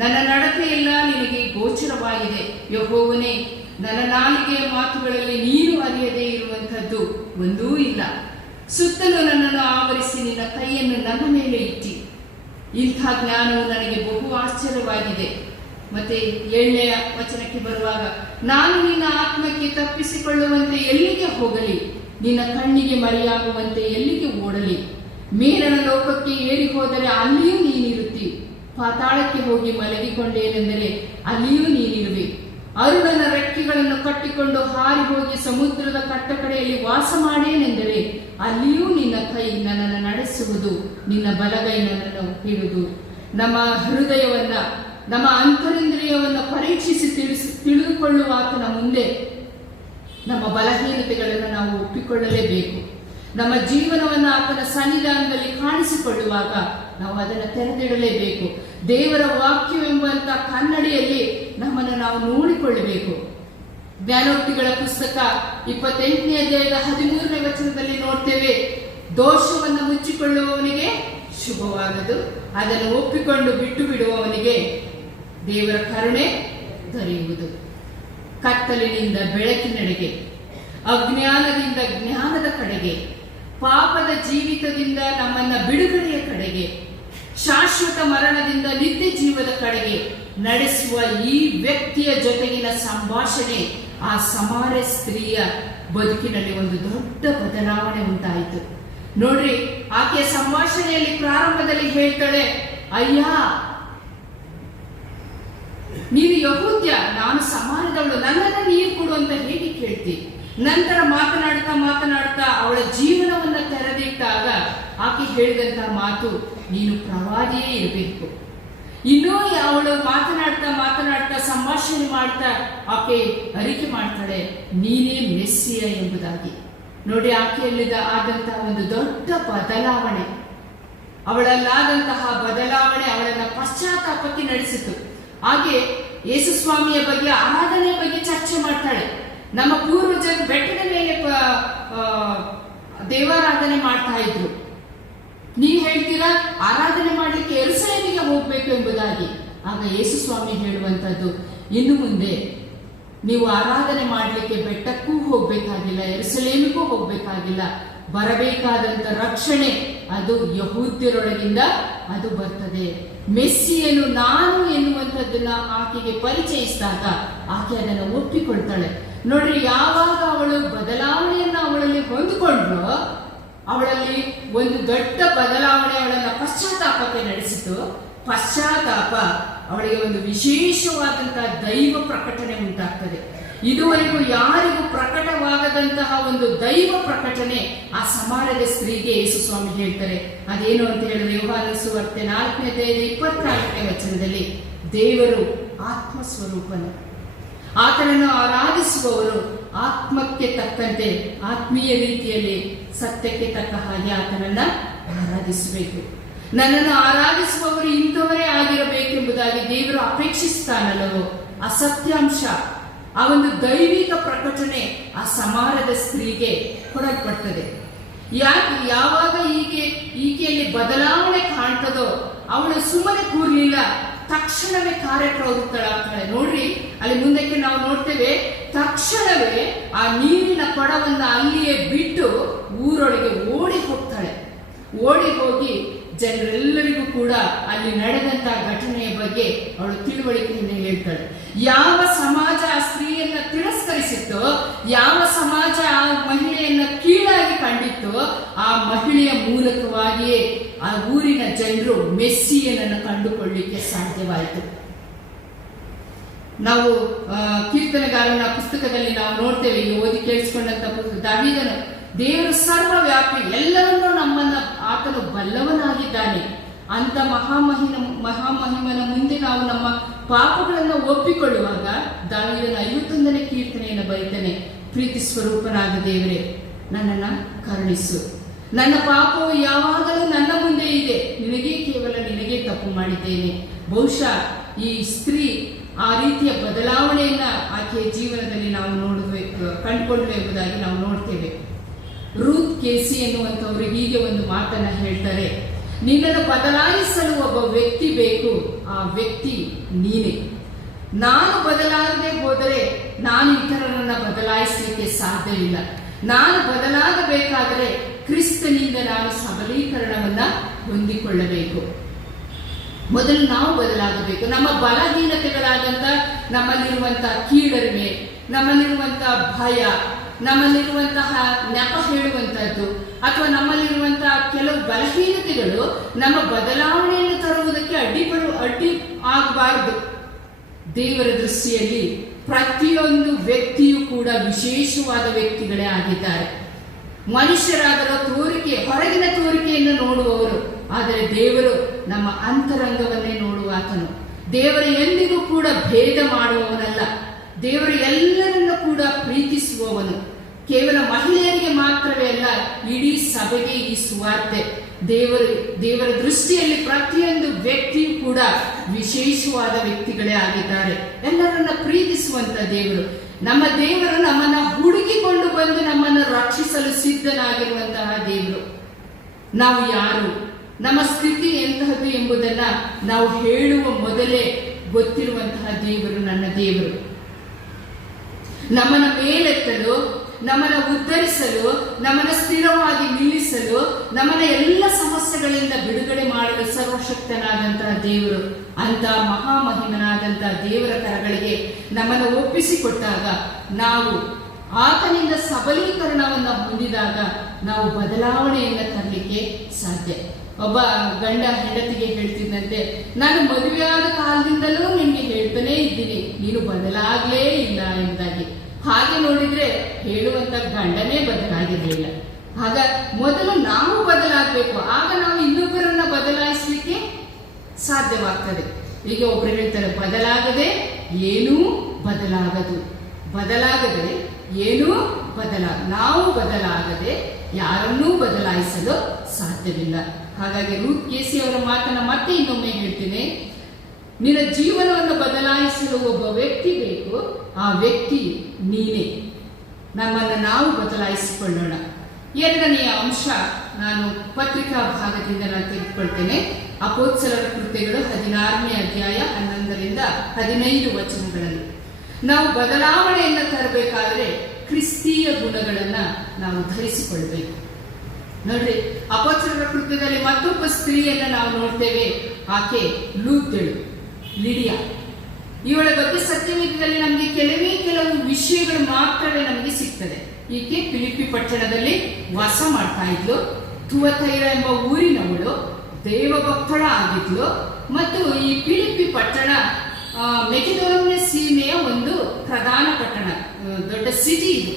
ನನ್ನ ನಡತೆಯೆಲ್ಲ ನಿನಗೆ ಗೋಚರವಾಗಿದೆ. ಯೆಹೋವನೇ, ನನ್ನ ನಾಲಿಗೆಯ ಮಾತುಗಳಲ್ಲಿ ನೀನು ಅರಿಯದೇ ಇರುವಂಥದ್ದು ಒಂದೂ ಇಲ್ಲ. ಸುತ್ತಲೂ ನನ್ನನ್ನು ಆವರಿಸಿ ನಿನ್ನ ಕೈಯನ್ನು ನನ್ನ ಮೇಲೆ ಇಟ್ಟಿ. ಇಂಥ ಜ್ಞಾನವು ನನಗೆ ಬಹು ಆಶ್ಚರ್ಯವಾಗಿದೆ. ಮತ್ತೆ 7ನೇ ವಚನಕ್ಕೆ ಬರುವಾಗ, ನಾನು ನಿನ್ನ ಆತ್ಮಕ್ಕೆ ತಪ್ಪಿಸಿಕೊಳ್ಳುವಂತೆ ಎಲ್ಲಿಗೆ ಹೋಗಲಿ? ನಿನ್ನ ಕಣ್ಣಿಗೆ ಮರೆಯಾಗುವಂತೆ ಎಲ್ಲಿಗೆ ಓಡಲಿ? ಮೇಲನ ಲೋಕಕ್ಕೆ ಏರಿ ಹೋದರೆ ಅಲ್ಲಿಯೂ ನೀನಿರುತ್ತಿ. ಪಾತಾಳಕ್ಕೆ ಹೋಗಿ ಮಲಗಿಕೊಂಡೇನೆಂದರೆ ಅಲ್ಲಿಯೂ ನೀನಿರುವೆ. ಅರುಣನ ರೆಕ್ಕೆಗಳನ್ನು ಕಟ್ಟಿಕೊಂಡು ಹಾರಿ ಹೋಗಿ ಸಮುದ್ರದ ಕಟ್ಟಕಡೆಯಲ್ಲಿ ವಾಸ ಮಾಡೇನೆಂದರೆ ಅಲ್ಲಿಯೂ ನಿನ್ನ ಕೈ ನನ್ನನ್ನು ನಡೆಸುವುದು, ನಿನ್ನ ಬಲಗೈ ನನ್ನನ್ನು ಹಿಡಿದು. ನಮ್ಮ ಹೃದಯವನ್ನ, ನಮ್ಮ ಅಂತರಿಂದ್ರಿಯವನ್ನ ಪರೀಕ್ಷಿಸಿ ತಿಳಿದುಕೊಳ್ಳುವ ಆತನ ಮುಂದೆ ನಮ್ಮ ಬಲಹೀನತೆಗಳನ್ನು ನಾವು ಒಪ್ಪಿಕೊಳ್ಳಲೇಬೇಕು. ನಮ್ಮ ಜೀವನವನ್ನು ಆತನ ಸನ್ನಿಧಾನದಲ್ಲಿ ಕಾಣಿಸಿಕೊಳ್ಳುವಾಗ ನಾವು ಅದನ್ನು ತೆರೆದಿಡಲೇಬೇಕು. ದೇವರ ವಾಕ್ಯವೆಂಬಂತ ಕನ್ನಡಿಯಲ್ಲಿ ನಮ್ಮನ್ನು ನಾವು ನೋಡಿಕೊಳ್ಳಬೇಕು. ಜ್ಞಾನೋಕ್ತಿಗಳ ಪುಸ್ತಕ 28ನೇ ಅಧ್ಯಾಯದ 13ನೇ ವಚನದಲ್ಲಿ ನೋಡ್ತೇವೆ, ದೋಷವನ್ನು ಮುಚ್ಚಿಕೊಳ್ಳುವವನಿಗೆ ಶುಭವಾಗದು, ಅದನ್ನು ಒಪ್ಪಿಕೊಂಡು ಬಿಟ್ಟು ಬಿಡುವವನಿಗೆ ದೇವರ ಕರುಣೆ ದೊರೆಯುವುದು. ಕತ್ತಲಿನಿಂದ ಬೆಳಕಿನೆಡೆಗೆ, ಅಜ್ಞಾನದಿಂದ ಜ್ಞಾನದ ಕಡೆಗೆ, ಪಾಪದ ಜೀವಿತದಿಂದ ನಮ್ಮನ್ನ ಬಿಡುಗಡೆಯ ಕಡೆಗೆ, ಶಾಶ್ವತ ಮರಣದಿಂದ ನಿತ್ಯ ಜೀವದ ಕಡೆಗೆ ನಡೆಸುವ ಈ ವ್ಯಕ್ತಿಯ ಜೊತೆಗಿನ ಸಂಭಾಷಣೆ ಆ ಸಮಾರ್ಯ ಸ್ತ್ರೀಯ ಬದುಕಿನಲ್ಲಿ ಒಂದು ದೊಡ್ಡ ಬದಲಾವಣೆ ಉಂಟಾಯಿತು. ನೋಡ್ರಿ, ಆಕೆಯ ಸಂಭಾಷಣೆಯಲ್ಲಿ ಪ್ರಾರಂಭದಲ್ಲಿ ಹೇಳ್ತಾಳೆ, ಅಯ್ಯ ನೀನು ಯಹೂದ್ಯ, ನಾನು ಸಮಾನದವಳು, ನನ್ನನ್ನು ನೀರು ಕೊಡು ಅಂತ ಹೇಗೆ ಕೇಳ್ತಿ? ನಂತರ ಮಾತನಾಡ್ತಾ ಅವಳ ಜೀವನವನ್ನ ತೆರೆದಿಟ್ಟಾಗ ಆಕೆ ಹೇಳಿದಂತಹ ಮಾತು, ನೀನು ಪ್ರವಾದಿಯೇ ಇರಬೇಕು. ಇನ್ನೂ ಅವಳು ಮಾತನಾಡ್ತಾ ಸಂಭಾಷಣೆ ಮಾಡ್ತಾ ಆಕೆ ಅರಿಕೆ ಮಾಡ್ತಾಳೆ, ನೀನೇ ಮೆಸ್ಸಿಯ ಎಂಬುದಾಗಿ. ನೋಡಿ, ಆಕೆಯಲ್ಲಿದ್ದ ಆದಂತಹ ಒಂದು ದೊಡ್ಡ ಬದಲಾವಣೆ, ಅವಳಲ್ಲಾದಂತಹ ಬದಲಾವಣೆ ಅವಳನ್ನ ಪಶ್ಚಾತ್ತಾಪಕ್ಕೆ ನಡೆಸಿತು. ಹಾಗೆ ಯೇಸು ಸ್ವಾಮಿಯ ಬಗ್ಗೆ, ಆರಾಧನೆಯ ಬಗ್ಗೆ ಚರ್ಚೆ ಮಾಡ್ತಾಳೆ. ನಮ್ಮ ಪೂರ್ವಜರು ಬೆಟ್ಟದ ಮೇಲೆ ದೇವಾರಾಧನೆ ಮಾಡ್ತಾ ಇದ್ರು. ನೀವು ಹೇಳ್ತೀರಾ ಆರಾಧನೆ ಮಾಡ್ಲಿಕ್ಕೆ ಯೆರೂಸಲೇಮಿಗೆ ಹೋಗ್ಬೇಕು ಎಂಬುದಾಗಿ. ಆಗ ಯೇಸು ಸ್ವಾಮಿ ಹೇಳುವಂತದ್ದು, ಇನ್ನು ಮುಂದೆ ನೀವು ಆರಾಧನೆ ಮಾಡಲಿಕ್ಕೆ ಬೆಟ್ಟಕ್ಕೂ ಹೋಗ್ಬೇಕಾಗಿಲ್ಲ, ಯೆರೂಸಲೇಮಿಗೂ ಹೋಗ್ಬೇಕಾಗಿಲ್ಲ. ಬರಬೇಕಾದಂತ ರಕ್ಷಣೆ ಅದು ಯಹೂದ್ಯರೊಳಗಿಂದ ಅದು ಬರ್ತದೆ. ಮೆಸ್ಸಿಯನು ನಾನು ಎನ್ನುವಂಥದ್ದನ್ನ ಆಕೆಗೆ ಪರಿಚಯಿಸಿದಾಗ ಆಕೆ ಅದನ್ನು ಒಪ್ಪಿಕೊಳ್ತಾಳೆ. ನೋಡ್ರಿ, ಯಾವಾಗ ಅವಳು ಬದಲಾವಣೆಯನ್ನ ಅವಳಲ್ಲಿ ಹೊಂದಿಕೊಂಡ್ರು, ಅವಳಲ್ಲಿ ಒಂದು ದೊಡ್ಡ ಬದಲಾವಣೆ ಅವಳನ್ನ ಪಶ್ಚಾತ್ತಾಪಕ್ಕೆ ನಡೆಸಿತು. ಪಶ್ಚಾತ್ತಾಪ ಅವಳಿಗೆ ಒಂದು ವಿಶೇಷವಾದಂತಹ ದೈವ ಪ್ರಕಟಣೆ ಉಂಟಾಗ್ತದೆ. ಇದುವರೆಗೂ ಯಾರಿಗೂ ಪ್ರಕಟವಾಗದಂತಹ ಒಂದು ದೈವ ಪ್ರಕಟಣೆ ಆ ಸಮಾರ್ಯದ ಸ್ತ್ರೀಗೆ ಯೇಸು ಸ್ವಾಮಿ ಹೇಳ್ತಾರೆ. ಅದೇನು ಅಂತ ಹೇಳಿದ್ರೆ, ಯೋಹಾನ ಸುವಾರ್ತೆ 4ನೇ ಅಧ್ಯಾಯದ 24ನೇ ವಚನದಲ್ಲಿ, ದೇವರು ಆತ್ಮ ಸ್ವರೂಪನು, ಆತನನ್ನು ಆರಾಧಿಸುವವರು ಆತ್ಮಕ್ಕೆ ತಕ್ಕಂತೆ ಆತ್ಮೀಯ ರೀತಿಯಲ್ಲಿ ಸತ್ಯಕ್ಕೆ ತಕ್ಕ ಹಾಗೆ ಆತನನ್ನ ಆರಾಧಿಸಬೇಕು. ನನ್ನನ್ನು ಆರಾಧಿಸುವವರು ಇಂಥವರೇ ಆಗಿರಬೇಕೆಂಬುದಾಗಿ ದೇವರು ಅಪೇಕ್ಷಿಸ್ತಾನಲ್ಲವೋ, ಆ ಸತ್ಯಾಂಶ, ಆ ಒಂದು ದೈವಿಕ ಪ್ರಕಟಣೆ ಆ ಸಮಾರ್ಯದ ಸ್ತ್ರೀಗೆ ಕೊಡಲ್ಪಡ್ತದೆ. ಯಾವಾಗ ಈಕೆಯಲ್ಲಿ ಬದಲಾವಣೆ ಕಾಣ್ತದೋ ಅವಳು ಸುಮ್ಮನೆ ಕೂರ್ಲಿಲ್ಲ, ತಕ್ಷಣವೇ ಕಾರ್ಯಪ್ರವೃತ್ತಳಾಗ್ತಾಳೆ. ನೋಡ್ರಿ, ಅಲ್ಲಿ ಮುಂದಕ್ಕೆ ನಾವು ನೋಡ್ತೇವೆ, ತಕ್ಷಣವೇ ಆ ನೀರಿನ ಕೊಡವನ್ನ ಅಲ್ಲಿಯೇ ಬಿಟ್ಟು ಊರೊಳಗೆ ಓಡಿ ಹೋಗ್ತಾಳೆ. ಓಡಿ ಹೋಗಿ ಜನರೆಲ್ಲರಿಗೂ ಕೂಡ ಅಲ್ಲಿ ನಡೆದಂತಹ ಘಟನೆಯ ಬಗ್ಗೆ ಅವಳು ತಿಳುವಳಿಕೆಯನ್ನು ಹೇಳ್ತಾಳೆ. ಯಾವ ಸಮಾಜ ಆ ಸ್ತ್ರೀಯನ್ನ ತಿರಸ್ಕರಿಸಿತ್ತೋ, ಯಾವ ಸಮಾಜ ಆ ಮಹಿಳೆಯನ್ನ ಕೀಳಾಗಿ ಕಂಡಿತ್ತೋ, ಆ ಮಹಿಳೆಯ ಮೂಲಕವಾಗಿಯೇ ಆ ಊರಿನ ಜನರು ಮೆಸ್ಸಿಯನನ್ನು ಕಂಡುಕೊಳ್ಳಲಿಕ್ಕೆ ಸಾಧ್ಯವಾಯಿತು. ನಾವು ಕೀರ್ತನೆಗಾರನ ಪುಸ್ತಕದಲ್ಲಿ ನಾವು ನೋಡ್ತೇವೆ, ಈ ಓದಿ ಕೇಳಿಸಿಕೊಂಡಂತ ದಾವೀದನು, ದೇವರು ಸರ್ವವ್ಯಾಪಿ, ಎಲ್ಲವನ್ನೂ ನಮ್ಮನ್ನ ಆತನು ಬಲ್ಲವನಾಗಿದ್ದಾನೆ ಅಂತ ಮಹಾಮಹಿಮನ ಮುಂದೆ ನಾವು ನಮ್ಮ ಪಾಪಗಳನ್ನು ಒಪ್ಪಿಕೊಳ್ಳುವಾಗ ದಾವೀದನ 51ನೇ ಕೀರ್ತನೆಯನ್ನು ಬರೀತಾನೆ. ಪ್ರೀತಿ ಸ್ವರೂಪನಾದ ದೇವರೇ, ನನ್ನನ್ನ ಕರುಣಿಸು, ನನ್ನ ಪಾಪವು ಯಾವಾಗಲೂ ನನ್ನ ಮುಂದೆ ಇದೆ, ಕೇವಲ ನಿನಗೆ ತಪ್ಪು ಮಾಡಿದ್ದೇನೆ. ಬಹುಶಃ ಈ ಸ್ತ್ರೀ ಆ ರೀತಿಯ ಬದಲಾವಣೆಯನ್ನ ಆಕೆಯ ಜೀವನದಲ್ಲಿ ನಾವು ಕಂಡುಕೊಂಡ್ವಿ ಎಂಬುದಾಗಿ ನಾವು ನೋಡ್ತೇವೆ. ರೂತ್ ಕೇಸಿ ಎನ್ನುವಂಥವ್ರು ಹೀಗೆ ಒಂದು ಮಾತನ್ನ ಹೇಳ್ತಾರೆ, ನಿನ್ನನ್ನು ಬದಲಾಯಿಸಲು ಒಬ್ಬ ವ್ಯಕ್ತಿ ಬೇಕು, ಆ ವ್ಯಕ್ತಿ ನೀನೇ. ನಾನು ಬದಲಾಗದೆ ಹೋದರೆ ನಾನು ಇತರರನ್ನ ಬದಲಾಯಿಸಲಿಕ್ಕೆ ಸಾಧ್ಯವಿಲ್ಲ. ನಾನು ಬದಲಾಗಬೇಕಾದರೆ ಕ್ರಿಸ್ತನಿಂದ ನಾನು ಸಬಲೀಕರಣವನ್ನ ಹೊಂದಿಕೊಳ್ಳಬೇಕು. ಮೊದಲು ನಾವು ಬದಲಾಗಬೇಕು. ನಮ್ಮ ಬಲಹೀನತೆಗಳಾದಂತ ನಮ್ಮಲ್ಲಿರುವಂತಹ ಕೀಳರಿಮೆ, ನಮ್ಮಲ್ಲಿರುವಂತಹ ಭಯ, ನಮ್ಮಲ್ಲಿರುವಂತಹ ನೆಪ ಹೇಳುವಂತಹದ್ದು, ಅಥವಾ ನಮ್ಮಲ್ಲಿರುವಂತಹ ಕೆಲವು ಬಲಹೀನತೆಗಳು ನಮ್ಮ ಬದಲಾವಣೆಯನ್ನು ತರುವುದಕ್ಕೆ ಅಡ್ಡಿ ಆಗಬಾರದು. ದೇವರ ದೃಷ್ಟಿಯಲ್ಲಿ ಪ್ರತಿಯೊಂದು ವ್ಯಕ್ತಿಯೂ ಕೂಡ ವಿಶೇಷವಾದ ವ್ಯಕ್ತಿಗಳೇ ಆಗಿದ್ದಾರೆ. ಮನುಷ್ಯರಾದರ ಹೊರಗಿನ ತೋರಿಕೆಯನ್ನು ನೋಡುವವರು, ಆದರೆ ದೇವರು ನಮ್ಮ ಅಂತರಂಗವನ್ನೇ ನೋಡುವಾತನು. ದೇವರು ಎಂದಿಗೂ ಕೂಡ ಭೇದ ಮಾಡುವವನಲ್ಲ. ದೇವರು ಎಲ್ಲರನ್ನು ಕೂಡ ಪ್ರೀತಿಸುವವನು. ಕೇವಲ ಮಹಿಳೆಯರಿಗೆ ಮಾತ್ರವೇ ಅಲ್ಲ, ಇಡೀ ಸಭೆಗೆ ಈ ಸುವಾರ್ತೆ. ದೇವರ ದೃಷ್ಟಿಯಲ್ಲಿ ಪ್ರತಿಯೊಂದು ವ್ಯಕ್ತಿಯೂ ಕೂಡ ವಿಶೇಷವಾದ ವ್ಯಕ್ತಿಗಳೇ ಆಗಿದ್ದಾರೆ. ಎಲ್ಲರನ್ನ ಪ್ರೀತಿಸುವಂತ ದೇವರು, ನಮ್ಮ ದೇವರು ನಮ್ಮನ್ನ ಹುಡುಕಿಕೊಂಡು ಬಂದು ನಮ್ಮನ್ನು ರಕ್ಷಿಸಲು ಸಿದ್ಧನಾಗಿರುವಂತಹ ದೇವರು. ನಾವು ಯಾರು, ನಮ್ಮ ಸ್ಥಿತಿ ಎಂತಹದ್ದು ಎಂಬುದನ್ನ ನಾವು ಹೇಳುವ ಮೊದಲೇ ಗೊತ್ತಿರುವಂತಹ ದೇವರು ನನ್ನ ದೇವರು. ನಮ್ಮನ್ನ ಮೇಲೆತ್ತಲು, ನಮ್ಮನ್ನ ಉದ್ಧರಿಸಲು, ನಮ್ಮನ್ನ ಸ್ಥಿರವಾಗಿ ನಿಲ್ಲಿಸಲು, ನಮ್ಮನ್ನ ಎಲ್ಲ ಸಮಸ್ಯೆಗಳಿಂದ ಬಿಡುಗಡೆ ಮಾಡಲು ಸರ್ವಶಕ್ತನಾದಂತಹ ದೇವರು. ಅಂತ ಮಹಾಮಹಿಮನಾದಂತಹ ದೇವರ ಕರಗಳಿಗೆ ನಮ್ಮನ್ನು ಒಪ್ಪಿಸಿಕೊಟ್ಟಾಗ ನಾವು ಆತನಿಂದ ಸಬಲೀಕರಣವನ್ನು ಹೊಂದಿದಾಗ ನಾವು ಬದಲಾವಣೆಯನ್ನು ತರಲಿಕ್ಕೆ ಸಾಧ್ಯ. ಒಬ್ಬ ಗಂಡ ಹೆಂಡತಿಗೆ ಹೇಳ್ತಿದ್ದಂತೆ, ನಾನು ಮದುವೆಯಾದ ಕಾಲದಿಂದಲೂ ನಿನ್ಗೆ ಹೇಳ್ತಾನೇ ಇದ್ದೀನಿ, ನೀನು ಬದಲಾಗಲೇ ಇಲ್ಲ ಎಂದಾಗಿ. ಹಾಗೆ ನೋಡಿದ್ರೆ ಹೇಳುವಂತ ಗಂಡನೇ ಬದಲಾಗಿರಲಿಲ್ಲ. ಆಗ ಮೊದಲು ನಾವು ಬದಲಾಗಬೇಕು, ಆಗ ನಾವು ಇನ್ನೊಬ್ಬರನ್ನ ಬದಲಾಯಿಸಲಿಕ್ಕೆ ಸಾಧ್ಯವಾಗ್ತದೆ. ಈಗ ಒಬ್ರು ಹೇಳ್ತಾರೆ, ಬದಲಾಗದೆ ಏನೂ ಬದಲಾಗದು, ಬದಲಾಗದೆ ಏನೂ ನಾವು ಬದಲಾಗದೆ ಯಾರನ್ನೂ ಬದಲಾಯಿಸಲು ಸಾಧ್ಯವಿಲ್ಲ. ಹಾಗಾಗಿ ರೂತ್ ಕೇಸಿ ಅವರ ಮಾತನ್ನ ಮತ್ತೆ ಇನ್ನೊಮ್ಮೆ ಹೇಳ್ತೀನಿ, ನಿನ್ನ ಜೀವನವನ್ನು ಬದಲಾಯಿಸಲು ಒಬ್ಬ ವ್ಯಕ್ತಿ ಬೇಕು, ಆ ವ್ಯಕ್ತಿ ನೀನೇ. ನಮ್ಮನ್ನು ನಾವು ಬದಲಾಯಿಸಿಕೊಳ್ಳೋಣ. ಎರಡನೆಯ ಅಂಶ ನಾನು ಪತ್ರಿಕಾ ಭಾಗದಿಂದ ನಾನು ತೆಗೆದುಕೊಳ್ತೇನೆ. ಅಪೊಸ್ತಲರ ಕೃತ್ಯಗಳು 16ನೇ ಅಧ್ಯಾಯ 11ರಿಂದ 15 ವಚನಗಳಲ್ಲಿ ನಾವು ಬದಲಾವಣೆಯನ್ನು ತರಬೇಕಾದ್ರೆ ಕ್ರಿಸ್ತೀಯ ಗುಣಗಳನ್ನ ನಾವು ಧರಿಸಿಕೊಳ್ಬೇಕು. ನೋಡ್ರಿ, ಅಪೊಸ್ತಲರ ಕೃತ್ಯದಲ್ಲಿ ಮತ್ತೊಬ್ಬ ಸ್ತ್ರೀಯನ್ನ ನಾವು ನೋಡ್ತೇವೆ. ಆಕೆ ಲೂದ್ಯಳು, ಲಿಡಿಯಾ. ಇವಳ ಬಗ್ಗೆ ಸತ್ಯವೇದದಲ್ಲಿ ನಮಗೆ ಕೆಲವು ವಿಷಯಗಳು ಮಾತ್ರವೇ ನಮಗೆ ಸಿಗ್ತದೆ. ಈಕೆ ಫಿಲಿಪ್ಪಿ ಪಟ್ಟಣದಲ್ಲಿ ವಾಸ ಮಾಡ್ತಾ ಇದ್ಲು. ಥುವತೈರ ಎಂಬ ಊರಿನವಳು, ದೇವಭಕ್ತಳ ಆಗಿದ್ಲು. ಮತ್ತು ಈ ಫಿಲಿಪ್ಪಿ ಪಟ್ಟಣ ಮೆಕೆಡೋನಿಯ ಸೀಮೆಯ ಒಂದು ಪ್ರಧಾನ ಪಟ್ಟಣ, ದೊಡ್ಡ ಸಿಟಿ ಇದು.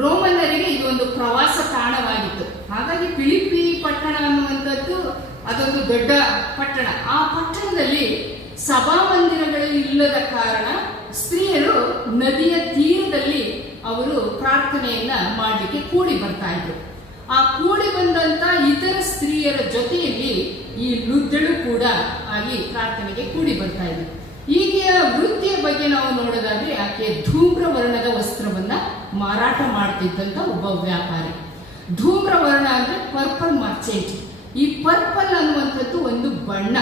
ರೋಮನ್ನರಿಗೆ ಇದು ಒಂದು ಪ್ರವಾಸ ತಾಣವಾಗಿತ್ತು. ಹಾಗಾಗಿ ಫಿಲಿಪ್ಪಿ ಪಟ್ಟಣ ಅನ್ನುವಂಥದ್ದು ಅದೊಂದು ದೊಡ್ಡ ಪಟ್ಟಣ. ಆ ಪಟ್ಟಣದಲ್ಲಿ ಸಭಾಮಂದಿರಗಳು ಇಲ್ಲದ ಕಾರಣ ಸ್ತ್ರೀಯರು ನದಿಯ ತೀರದಲ್ಲಿ ಅವರು ಪ್ರಾರ್ಥನೆಯನ್ನ ಮಾಡಲಿಕ್ಕೆ ಕೂಡಿ ಬರ್ತಾ ಇದ್ರು. ಆ ಕೂಡಿ ಬಂದಂತ ಇತರ ಸ್ತ್ರೀಯರ ಜೊತೆಯಲ್ಲಿ ಈ ಲುದ್ದಳು ಕೂಡ ಅಲ್ಲಿ ಪ್ರಾರ್ಥನೆಗೆ ಕೂಡಿ ಬರ್ತಾ ಇದ್ರು. ಈಕೆಯ ವೃತ್ತಿಯ ಬಗ್ಗೆ ನಾವು ನೋಡೋದಾದ್ರೆ, ಆಕೆ ಧೂಮ್ರ ವರ್ಣದ ವಸ್ತ್ರವನ್ನ ಮಾರಾಟ ಮಾಡ್ತಿದ್ದಂತ ಒಬ್ಬ ವ್ಯಾಪಾರಿ. ಧೂಮ್ರ ವರ್ಣ ಅಂದ್ರೆ ಪರ್ಪಲ್ ಮರ್ಚೆಂಟ್. ಈ ಪರ್ಪಲ್ ಅನ್ನುವಂಥದ್ದು ಒಂದು ಬಣ್ಣ.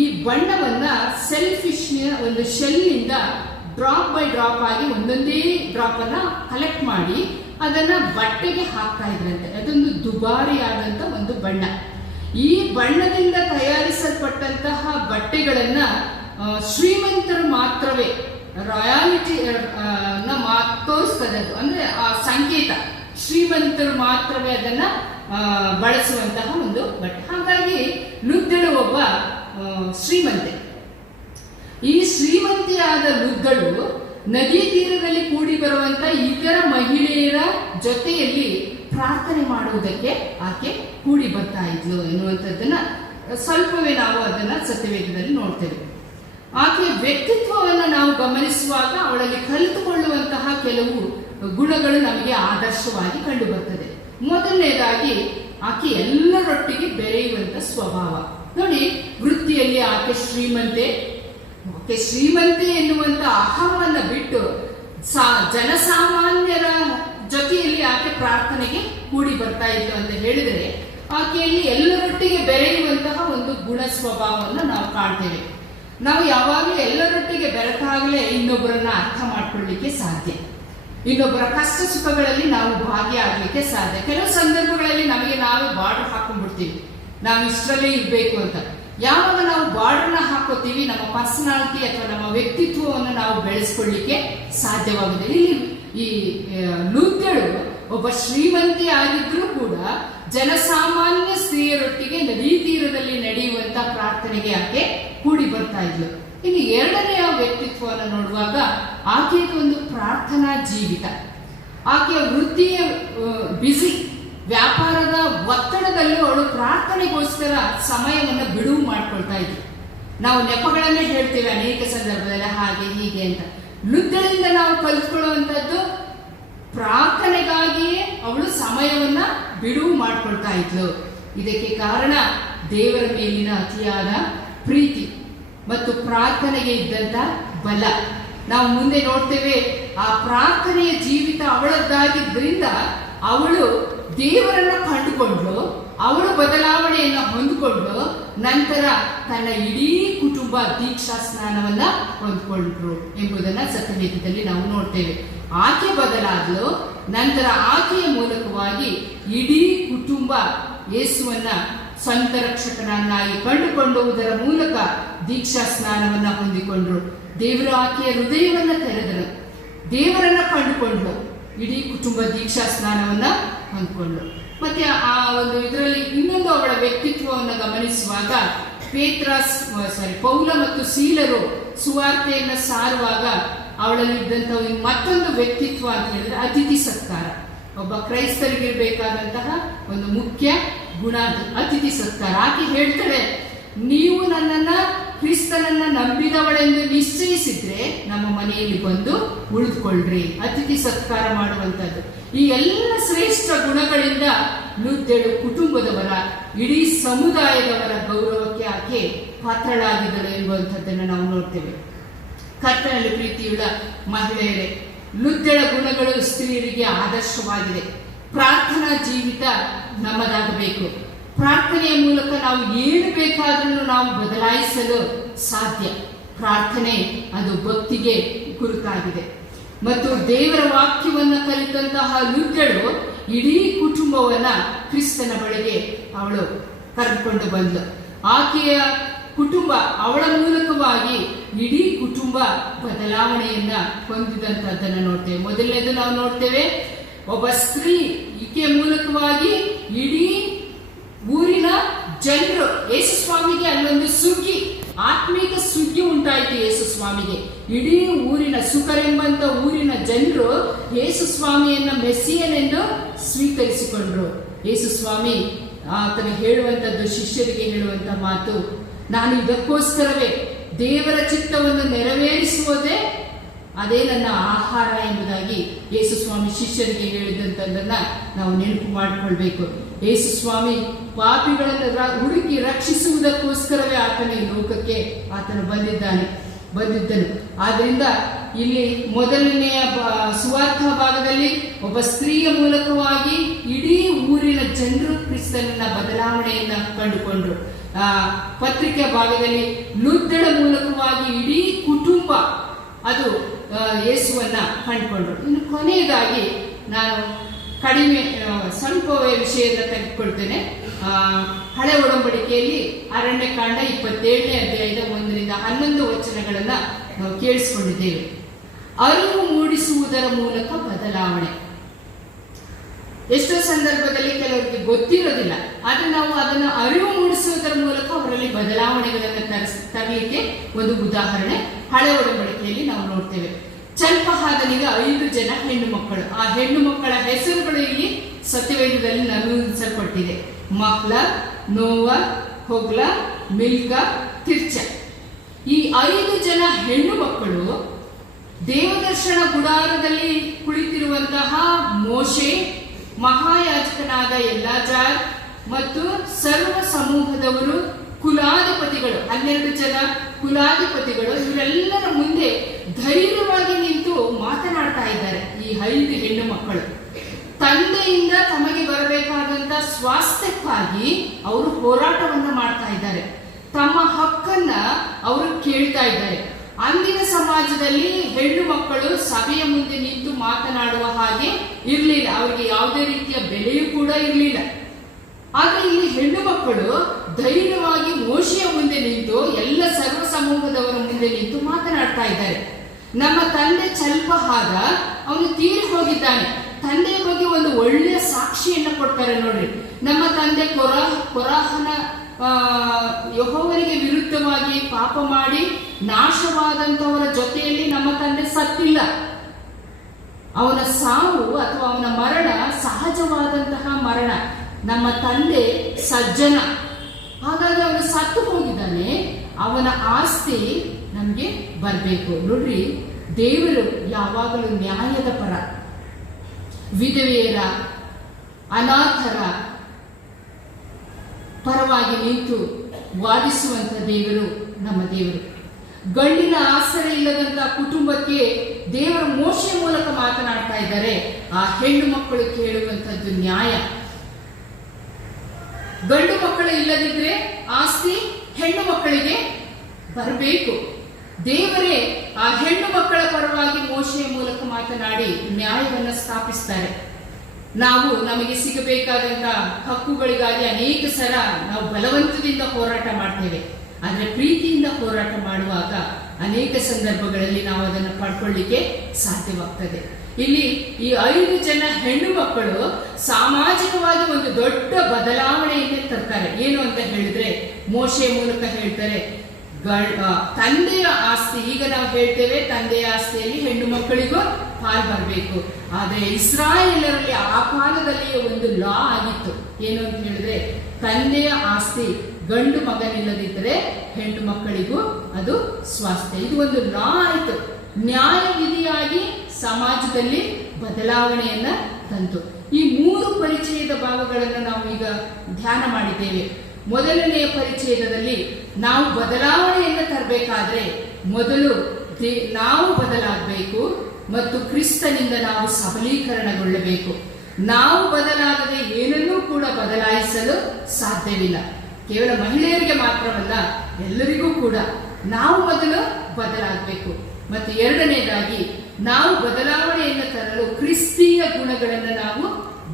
ಈ ಬಣ್ಣವನ್ನ ಸೆಲ್ಫಿಶ್ ಒಂದು ಶೆಲ್ನಿಂದ ಡ್ರಾಪ್ ಬೈ ಡ್ರಾಪ್ ಆಗಿ ಒಂದೊಂದೇ ಡ್ರಾಪ್ ಅನ್ನ ಕಲೆಕ್ಟ್ ಮಾಡಿ ಅದನ್ನ ಬಟ್ಟೆಗೆ ಹಾಕ್ತಾ ಇದ್ರಂತೆ. ಅದೊಂದು ದುಬಾರಿಯಾದಂತ ಒಂದು ಬಣ್ಣ. ಈ ಬಣ್ಣದಿಂದ ತಯಾರಿಸಲ್ಪಟ್ಟಂತಹ ಬಟ್ಟೆಗಳನ್ನ ಶ್ರೀಮಂತರು ಮಾತ್ರವೇ, ರಾಯಾಲಿಟಿ ತೋರಿಸ್ತದೆ. ಅದು ಅಂದ್ರೆ ಆ ಸಂಕೇತ, ಶ್ರೀಮಂತರು ಮಾತ್ರವೇ ಅದನ್ನ ಬಳಸುವಂತಹ ಒಂದು ಬಟ್ಟೆ. ಹಾಗಾಗಿ ಲುದ್ದಳು ಒಬ್ಬ ಶ್ರೀಮಂತೆ. ಈ ಶ್ರೀಮಂತಿಯಾದ ಲುದ್ದಳು ನದಿ ತೀರದಲ್ಲಿ ಕೂಡಿ ಬರುವಂತ ಇತರ ಮಹಿಳೆಯರ ಜೊತೆಯಲ್ಲಿ ಪ್ರಾರ್ಥನೆ ಮಾಡುವುದಕ್ಕೆ ಆಕೆ ಕೂಡಿ ಬರ್ತಾ ಇದ್ಲು ಎನ್ನುವಂಥದ್ದನ್ನ ಸ್ವಲ್ಪವೇ ನಾವು ಅದನ್ನ ಸತ್ಯವೇದದಲ್ಲಿ ನೋಡ್ತೇವೆ. ಆಕೆಯ ವ್ಯಕ್ತಿತ್ವವನ್ನು ನಾವು ಗಮನಿಸುವಾಗ ಅವಳಲ್ಲಿ ಕಲಿತುಕೊಳ್ಳುವಂತಹ ಕೆಲವು ಗುಣಗಳು ನಮಗೆ ಆದರ್ಶವಾಗಿ ಕಂಡು ಬರ್ತದೆ. ಮೊದಲನೇದಾಗಿ ಆಕೆ ಎಲ್ಲರೊಟ್ಟಿಗೆ ಬೆರೆಯುವಂತ ಸ್ವಭಾವ. ನೋಡಿ, ವೃತ್ತಿಯಲ್ಲಿ ಆಕೆ ಶ್ರೀಮಂತೆ ಎನ್ನುವಂತ ಅಹಮನ್ನ ಬಿಟ್ಟು ಜನಸಾಮಾನ್ಯರ ಜೊತೆಯಲ್ಲಿ ಆಕೆ ಪ್ರಾರ್ಥನೆಗೆ ಕೂಡಿ ಬರ್ತಾ ಇದ್ಲು ಅಂತ ಹೇಳಿದರೆ, ಆಕೆಯಲ್ಲಿ ಎಲ್ಲರೊಟ್ಟಿಗೆ ಬೆರೆಯುವಂತಹ ಒಂದು ಗುಣ ಸ್ವಭಾವವನ್ನು ನಾವು ಕಾಣ್ತೇವೆ. ನಾವು ಯಾವಾಗಲೂ ಎಲ್ಲರೊಟ್ಟಿಗೆ ಬೆರೆತಾಗಲೇ ಇನ್ನೊಬ್ಬರನ್ನ ಅರ್ಥ ಮಾಡ್ಕೊಳ್ಳಿಕ್ಕೆ ಸಾಧ್ಯ, ಇನ್ನೊಬ್ಬರ ಕಷ್ಟ ಸುಖಗಳಲ್ಲಿ ನಾವು ಭಾಗಿಯಾಗಲಿಕ್ಕೆ ಸಾಧ್ಯ. ಕೆಲವು ಸಂದರ್ಭಗಳಲ್ಲಿ ನಮಗೆ ನಾವೇ ಬಾರ್ಡರ್ ಹಾಕೊಂಡ್ಬಿಡ್ತೀವಿ, ನಾವು ಇಷ್ಟರಲ್ಲೇ ಇರಬೇಕು ಅಂತ. ಯಾವಾಗ ನಾವು ಬಾರ್ಡರ್ನ ಹಾಕೋತೀವಿ, ನಮ್ಮ ಪರ್ಸನಾಲಿಟಿ ಅಥವಾ ನಮ್ಮ ವ್ಯಕ್ತಿತ್ವವನ್ನು ನಾವು ಬೆಳೆಸ್ಕೊಳ್ಳಿಕ್ಕೆ ಸಾಧ್ಯವಾಗಿದೆ. ಇಲ್ಲಿ ಈ ಲೂದ್ಯಳು ಒಬ್ಬ ಶ್ರೀಮಂತಿ ಆಗಿದ್ರೂ ಕೂಡ ಜನಸಾಮಾನ್ಯ ಸ್ತ್ರೀಯರೊಟ್ಟಿಗೆ ನದಿ ತೀರದಲ್ಲಿ ನಡೆಯುವಂತ ಪ್ರಾರ್ಥನೆಗೆ ಆಕೆ ಕೂಡಿ ಬರ್ತಾ ಇದ್ಲು. ಇನ್ನು ಎರಡನೆಯ ವ್ಯಕ್ತಿತ್ವವನ್ನು ನೋಡುವಾಗ ಆಕೆಯದು ಒಂದು ಪ್ರಾರ್ಥನಾ ಜೀವಿತ. ಆಕೆಯ ವೃತ್ತಿಯ ಬಿಸಿ ವ್ಯಾಪಾರದ ಒತ್ತಡದಲ್ಲೂ ಅವಳು ಪ್ರಾರ್ಥನೆಗೋಸ್ಕರ ಸಮಯವನ್ನು ಬಿಡುವು ಮಾಡ್ಕೊಳ್ತಾ ಇದ್ಲು. ನಾವು ನೆಪಗಳನ್ನೇ ಹೇಳ್ತೇವೆ ಅನೇಕ ಸಂದರ್ಭದಲ್ಲಿ, ಹಾಗೆ ಹೀಗೆ ಅಂತ. ಲುದ್ದಳಿಂದ ನಾವು ಕಲಿತ್ಕೊಳ್ಳುವಂಥದ್ದು ಪ್ರಾರ್ಥನೆಗಾಗಿಯೇ ಅವಳು ಸಮಯವನ್ನ ಬಿಡುವು ಮಾಡ್ಕೊಳ್ತಾ ಇದ್ಲು. ಇದಕ್ಕೆ ಕಾರಣ ದೇವರ ಮೇಲಿನ ಅತಿಯಾದ ಪ್ರೀತಿ ಮತ್ತು ಪ್ರಾರ್ಥನೆಗೆ ಇದ್ದಂತ ಬಲ. ನಾವು ಮುಂದೆ ನೋಡ್ತೇವೆ, ಆ ಪ್ರಾರ್ಥನೆಯ ಜೀವಿತ ಅವಳದ್ದಾಗಿದ್ದರಿಂದ ಅವಳು ದೇವರನ್ನ ಕಂಡುಕೊಂಡು ಅವಳು ಬದಲಾವಣೆಯನ್ನು ಹೊಂದಿಕೊಂಡು ನಂತರ ತನ್ನ ಇಡೀ ಕುಟುಂಬ ದೀಕ್ಷಾ ಸ್ನಾನವನ್ನ ಹೊಂದ್ಕೊಂಡ್ರು ಎಂಬುದನ್ನ ಸತ್ಯವೇದದಲ್ಲಿ ನಾವು ನೋಡ್ತೇವೆ. ಆಕೆ ಬದಲಾದಲು, ನಂತರ ಆಕೆಯ ಮೂಲಕವಾಗಿ ಇಡೀ ಕುಟುಂಬ ಯೇಸುವನ್ನ ಸ್ವಂತ ರಕ್ಷಕನನ್ನಾಗಿ ಕಂಡುಕೊಳ್ಳುವುದರ ಮೂಲಕ ದೀಕ್ಷಾ ಸ್ನಾನವನ್ನ ಹೊಂದಿಕೊಂಡ್ರು. ದೇವರು ಆಕೆಯ ಹೃದಯವನ್ನ ತೆರೆದರು, ದೇವರನ್ನ ಕಂಡುಕೊಂಡ್ರು. ಇಡೀ ಕುಟುಂಬ ದೀಕ್ಷಾ ಸ್ನಾನವನ್ನ ಹೊಂದ್ಕೊಂಡ್ರು. ಮತ್ತೆ ಆ ಒಂದು ಇದರಲ್ಲಿ ಇನ್ನೊಂದು ಅವಳ ವ್ಯಕ್ತಿತ್ವವನ್ನು ಗಮನಿಸುವಾಗ ಪೌಲ ಮತ್ತು ಸೀಲರು ಸುವಾರ್ತೆಯನ್ನು ಸಾರುವಾಗ ಅವಳಲ್ಲಿ ಇದ್ದಂಥ ಮತ್ತೊಂದು ವ್ಯಕ್ತಿತ್ವ ಅಂತ ಹೇಳಿದ್ರೆ ಅತಿಥಿ ಸತ್ಕಾರ. ಒಬ್ಬ ಕ್ರೈಸ್ತರಿಗಿರ್ಬೇಕಾದಂತಹ ಒಂದು ಮುಖ್ಯ ಗುಣ ಅತಿಥಿ ಸತ್ಕಾರ. ಆಕೆ ಹೇಳ್ತಾಳೆ, ನೀವು ನನ್ನನ್ನ ಕ್ರಿಸ್ತನನ್ನ ನಂಬಿದವಳೆಂದು ನಿಶ್ಚಯಿಸಿದ್ರೆ ನಮ್ಮ ಮನೆಯಲ್ಲಿ ಬಂದು ಉಳಿದುಕೊಳ್ಳ್ರಿ. ಅತಿಥಿ ಸತ್ಕಾರ ಮಾಡುವಂಥದ್ದು. ಈ ಎಲ್ಲ ಶ್ರೇಷ್ಠ ಗುಣಗಳಿಂದ ಲುದ್ದಳು ಕುಟುಂಬದವರ, ಇಡೀ ಸಮುದಾಯದವರ ಗೌರವಕ್ಕೆ ಆಕೆ ಪಾತ್ರಳಾಗಿದ್ದಳು ಎಂಬುವಂಥದ್ದನ್ನು ನಾವು ನೋಡ್ತೇವೆ. ಕರ್ತನಲ್ಲಿ ಪ್ರೀತಿಯುಳ್ಳ ಮಹಿಳೆಯರೇ, ಲುದ್ದಳ ಗುಣಗಳು ಸ್ತ್ರೀಯರಿಗೆ ಆದರ್ಶವಾಗಿದೆ. ಪ್ರಾರ್ಥನಾ ಜೀವಿತ ನಮ್ಮದಾಗಬೇಕು. ಪ್ರಾರ್ಥನೆಯ ಮೂಲಕ ನಾವು ಏನು ಬೇಕಾದರೂ ನಾವು ಬದಲಾಯಿಸಲು ಸಾಧ್ಯ. ಪ್ರಾರ್ಥನೆ ಅದು ಭಕ್ತಿಗೆ ಗುರುತಾಗಿದೆ. ಮತ್ತು ದೇವರ ವಾಕ್ಯವನ್ನು ಕಲಿತಂತಹ ಲುದ್ದಳು ಇಡೀ ಕುಟುಂಬವನ್ನ ಕ್ರಿಸ್ತನ ಬಳಿಗೆ ಅವಳು ಕರೆದುಕೊಂಡು ಬಂದಳು. ಆಕೆಯ ಕುಟುಂಬ, ಅವಳ ಮೂಲಕವಾಗಿ ಇಡೀ ಕುಟುಂಬ ಬದಲಾವಣೆಯನ್ನ ಹೊಂದಿದಂತದ್ದನ್ನು ನೋಡ್ತೇವೆ. ಮೊದಲನೇದು ನಾವು ನೋಡ್ತೇವೆ, ಒಬ್ಬ ಸ್ತ್ರೀ, ಈಕೆಯ ಮೂಲಕವಾಗಿ ಇಡೀ ಊರಿನ ಜನರು ಯೇಸು ಸ್ವಾಮಿಗೆ ಅಲ್ಲೊಂದು ಸುಗ್ಗಿ, ಆತ್ಮೀಕ ಸುಗ್ಗಿ ಉಂಟಾಯಿತು ಯೇಸು ಸ್ವಾಮಿಗೆ. ಇಡೀ ಊರಿನ ಸುಕರೆಂಬಂತ ಊರಿನ ಜನರು ಯೇಸು ಸ್ವಾಮಿಯನ್ನ ಮೆಸ್ಸಿಯನೆಂದು ಸ್ವೀಕರಿಸಿಕೊಂಡ್ರು. ಯೇಸು ಸ್ವಾಮಿ ಆತನಿಗೆ ಹೇಳುವಂಥದ್ದು, ಶಿಷ್ಯರಿಗೆ ಹೇಳುವಂತ ಮಾತು, ನಾನು ಇದಕ್ಕೋಸ್ಕರವೇ ದೇವರ ಚಿತ್ತವನ್ನು ನೆರವೇರಿಸುವುದೇ ಅದೇ ನನ್ನ ಆಹಾರ ಎಂಬುದಾಗಿ ಯೇಸು ಸ್ವಾಮಿ ಶಿಷ್ಯರಿಗೆ ಹೇಳಿದಂಥದ್ದನ್ನ ನಾವು ನೆನಪು ಮಾಡಿಕೊಳ್ಬೇಕು. ಯೇಸು ಸ್ವಾಮಿ ಪಾಪಿಗಳನ್ನು ಹುಡುಕಿ ರಕ್ಷಿಸುವುದಕ್ಕೋಸ್ಕರವೇ ಆತನ ಈ ಲೋಕಕ್ಕೆ ಆತನು ಬಂದಿದ್ದನು. ಆದ್ರಿಂದ ಇಲ್ಲಿ ಮೊದಲನೆಯ ಸುವಾರ್ಥ ಭಾಗದಲ್ಲಿ ಒಬ್ಬ ಸ್ತ್ರೀಯ ಮೂಲಕವಾಗಿ ಇಡೀ ಊರಿನ ಜನರು ಕ್ರಿಸ್ತನ ಬದಲಾವಣೆಯನ್ನ ಕಂಡುಕೊಂಡ್ರು. ಪತ್ರಿಕೆ ಭಾಗದಲ್ಲಿ ಲುದ್ದಳ ಮೂಲಕವಾಗಿ ಇಡೀ ಕುಟುಂಬ ಅದು ಯೇಸುವನ್ನ ಕಂಡುಕೊಂಡ್ರು. ಇನ್ನು ಕೊನೆಯದಾಗಿ ನಾನು ಸ್ವಲ್ಪವೇ ವಿಷಯದ ತೆಗೆದುಕೊಳ್ತೇನೆ. ಹಳೆ ಒಡಂಬಡಿಕೆಯಲ್ಲಿ ಅರಣ್ಯಕಾಂಡ 27ನೇ ಅಧ್ಯಾಯದ 1-11 ವಚನಗಳನ್ನ ನಾವು ಕೇಳಿಸಿಕೊಂಡಿದ್ದೇವೆ. ಅರಿವು ಮೂಡಿಸುವುದರ ಮೂಲಕ ಬದಲಾವಣೆ. ಎಷ್ಟೋ ಸಂದರ್ಭದಲ್ಲಿ ಕೆಲವರಿಗೆ ಗೊತ್ತಿರೋದಿಲ್ಲ, ಆದ್ರೆ ನಾವು ಅದನ್ನು ಅರಿವು ಮೂಡಿಸುವುದರ ಮೂಲಕ ಅವರಲ್ಲಿ ಬದಲಾವಣೆಗಳನ್ನು ತರಲಿಕ್ಕೆ ಒಂದು ಉದಾಹರಣೆ ಹಳೆ ಒಡಂಬಡಿಕೆಯಲ್ಲಿ ನಾವು ನೋಡ್ತೇವೆ. ಚಲ್ಪಹಾದನಿಗೆ 5 ಜನ ಹೆಣ್ಣು ಮಕ್ಕಳು. ಆ ಹೆಣ್ಣು ಮಕ್ಕಳ ಹೆಸರುಗಳು ಇಲ್ಲಿ ಸತ್ಯವೇದದಲ್ಲಿ ನಮೂದಿಸಲ್ಪಟ್ಟಿದೆ. ಮಹ್ಲ, ನೋವ, ಹೊಗ್ಲ, ಮಿಲ್ಕ, ತಿರ್ಚ. ಈ 5 ಜನ ಹೆಣ್ಣು ಮಕ್ಕಳು ದೇವದರ್ಶನ ಗುಡಾರದಲ್ಲಿ ಕುಳಿತಿರುವಂತಹ ಮೋಶೆ, ಮಹಾಯಾಜಕನಾದ ಎಲ್ಲಾಜಾರ್ ಮತ್ತು ಸರ್ವ ಸಮೂಹದವರು, ಕುಲಾಧಿಪತಿಗಳು, 12 ಜನ ಕುಲಾಧಿಪತಿಗಳು, ಇವರೆಲ್ಲರ ಮುಂದೆ ಧೈರ್ಯವಾಗಿ ನಿಂತು ಮಾತನಾಡ್ತಾ ಇದ್ದಾರೆ. ಈ 5 ಹೆಣ್ಣು ಮಕ್ಕಳು ತಂದೆಯಿಂದ ತಮಗೆ ಬರಬೇಕಾದಂತ ಸ್ವಾಸ್ಥ್ಯಕ್ಕಾಗಿ ಅವರು ಹೋರಾಟವನ್ನ ಮಾಡ್ತಾ ಇದ್ದಾರೆ. ತಮ್ಮ ಹಕ್ಕನ್ನ ಅವರು ಕೇಳ್ತಾ ಇದ್ದಾರೆ. ಅಂದಿನ ಸಮಾಜದಲ್ಲಿ ಹೆಣ್ಣು ಮಕ್ಕಳು ಸಭೆಯ ಮುಂದೆ ನಿಂತು ಮಾತನಾಡುವ ಹಾಗೆ ಇರಲಿಲ್ಲ. ಅವರಿಗೆ ಯಾವುದೇ ರೀತಿಯ ಬೆಲೆಯೂ ಕೂಡ ಇರಲಿಲ್ಲ. ಆದ್ರೆ ಇಲ್ಲಿ ಹೆಣ್ಣು ಮಕ್ಕಳು ಧೈರ್ಯವಾಗಿ ಮೋಶೆಯ ಮುಂದೆ ನಿಂತು, ಎಲ್ಲ ಸರ್ವ ಸಮೂಹದವರ ಮುಂದೆ ನಿಂತು ಮಾತನಾಡ್ತಾ ಇದ್ದಾರೆ. ನಮ್ಮ ತಂದೆ ಚಲ್ಪಹಾದ, ಅವನು ತೀರಿ ಹೋಗಿದ್ದಾನೆ. ತಂದೆಯ ಬಗ್ಗೆ ಒಂದು ಒಳ್ಳೆಯ ಸಾಕ್ಷಿಯನ್ನು ಕೊಡ್ತಾರೆ ನೋಡ್ರಿ. ನಮ್ಮ ತಂದೆ ಕೊರಾಹನ ಯೆಹೋವನಿಗೆ ವಿರುದ್ಧವಾಗಿ ಪಾಪ ಮಾಡಿ ನಾಶವಾದಂತವರ ಜೊತೆಯಲ್ಲಿ ನಮ್ಮ ತಂದೆ ಸತ್ತಿಲ್ಲ. ಅವನ ಸಾವು ಅಥವಾ ಅವನ ಮರಣ ಸಹಜವಾದಂತಹ ಮರಣ. ನಮ್ಮ ತಂದೆ ಸಜ್ಜನ, ಹಾಗಾಗಿ ಅವನು ಸತ್ತು ಹೋಗಿದ್ದಾನೆ. ಅವನ ಆಸ್ತಿ ನಮ್ಗೆ ಬರಬೇಕು. ನೋಡ್ರಿ, ದೇವರು ಯಾವಾಗಲೂ ನ್ಯಾಯದ ಪರ, ವಿಧವೆಯರ, ಅನಾಥರ ಪರವಾಗಿ ನಿಂತು ವಾದಿಸುವಂತ ದೇವರು ನಮ್ಮ ದೇವರು. ಗಂಡಿನ ಆಸರೆ ಇಲ್ಲದಂತ ಕುಟುಂಬಕ್ಕೆ ದೇವರ ಮೋಶೆಯ ಮೂಲಕ ಮಾತನಾಡ್ತಾ ಇದ್ದಾರೆ. ಆ ಹೆಣ್ಣು ಮಕ್ಕಳು ಕೇಳುವಂತದ್ದು ನ್ಯಾಯ. ಗಂಡು ಮಕ್ಕಳು ಇಲ್ಲದಿದ್ರೆ ಆಸ್ತಿ ಹೆಣ್ಣು ಮಕ್ಕಳಿಗೆ ಬರಬೇಕು. ದೇವರೇ ಆ ಹೆಣ್ಣು ಮಕ್ಕಳ ಪರವಾಗಿ ಮೋಶೆಯ ಮೂಲಕ ಮಾತನಾಡಿ ನ್ಯಾಯವನ್ನು ಸ್ಥಾಪಿಸ್ತಾರೆ. ನಾವು ನಮಗೆ ಸಿಗಬೇಕಾದಂತ ಹಕ್ಕುಗಳಿಗಾಗಿ ಅನೇಕ ಸಲ ನಾವು ಬಲವಂತದಿಂದ ಹೋರಾಟ ಮಾಡ್ತೇವೆ. ಆದರೆ ಪ್ರೀತಿಯಿಂದ ಹೋರಾಟ ಮಾಡುವಾಗ ಅನೇಕ ಸಂದರ್ಭಗಳಲ್ಲಿ ನಾವು ಅದನ್ನು ಪಡ್ಕೊಳ್ಳಿಕ್ಕೆ ಸಾಧ್ಯವಾಗ್ತದೆ. ಇಲ್ಲಿ ಈ 5 ಜನ ಹೆಣ್ಣು ಮಕ್ಕಳು ಸಾಮಾಜಿಕವಾಗಿ ಒಂದು ದೊಡ್ಡ ಬದಲಾವಣೆಯನ್ನೇ ತರ್ತಾರೆ. ಏನು ಅಂತ ಹೇಳಿದ್ರೆ, ಮೋಶೆ ಮೂಲಕ ಹೇಳ್ತಾರೆ, ತಂದೆಯ ಆಸ್ತಿ, ಈಗ ನಾವು ಹೇಳ್ತೇವೆ ತಂದೆಯ ಆಸ್ತಿಯಲ್ಲಿ ಹೆಣ್ಣು ಮಕ್ಕಳಿಗೂ ಪಾಲು ಬರಬೇಕು. ಆದರೆ ಇಸ್ರಾಯೇಲರಲ್ಲಿ ಆ ಕಾಲದಲ್ಲಿಯೇ ಒಂದು ಲಾ ಆಗಿತ್ತು. ಏನು ಅಂತ ಹೇಳಿದ್ರೆ, ತಂದೆಯ ಆಸ್ತಿ ಗಂಡು ಮಗನಿಲ್ಲದಿದ್ದರೆ ಹೆಣ್ಣು ಮಕ್ಕಳಿಗೂ ಅದು ಸ್ವಾಸ್ಥ್ಯ. ಇದು ಒಂದು ಲಾ ಆಯಿತು. ನ್ಯಾಯ ವಿಧಿಯಾಗಿ ಸಮಾಜದಲ್ಲಿ ಬದಲಾವಣೆಯನ್ನ ತಂತು. ಈ 3 ಪರಿಚಯದ ಭಾಗಗಳನ್ನು ನಾವು ಈಗ ಧ್ಯಾನ ಮಾಡಿದ್ದೇವೆ. ಮೊದಲನೆಯ ಪರಿಚಯದಲ್ಲಿ ನಾವು ಬದಲಾವಣೆಯನ್ನು ತರಬೇಕಾದ್ರೆ ಮೊದಲು ನಾವು ಬದಲಾಗಬೇಕು ಮತ್ತು ಕ್ರಿಸ್ತನಿಂದ ನಾವು ಸಬಲೀಕರಣಗೊಳ್ಳಬೇಕು. ನಾವು ಬದಲಾಗದೆ ಏನನ್ನೂ ಕೂಡ ಬದಲಾಯಿಸಲು ಸಾಧ್ಯವಿಲ್ಲ. ಕೇವಲ ಮಹಿಳೆಯರಿಗೆ ಮಾತ್ರವಲ್ಲ, ಎಲ್ಲರಿಗೂ ಕೂಡ ನಾವು ಮೊದಲು ಬದಲಾಗಬೇಕು. ಮತ್ತು ಎರಡನೇದಾಗಿ, ನಾವು ಬದಲಾವಣೆಯನ್ನು ತರಲು ಕ್ರಿಸ್ತೀಯ ಗುಣಗಳನ್ನು ನಾವು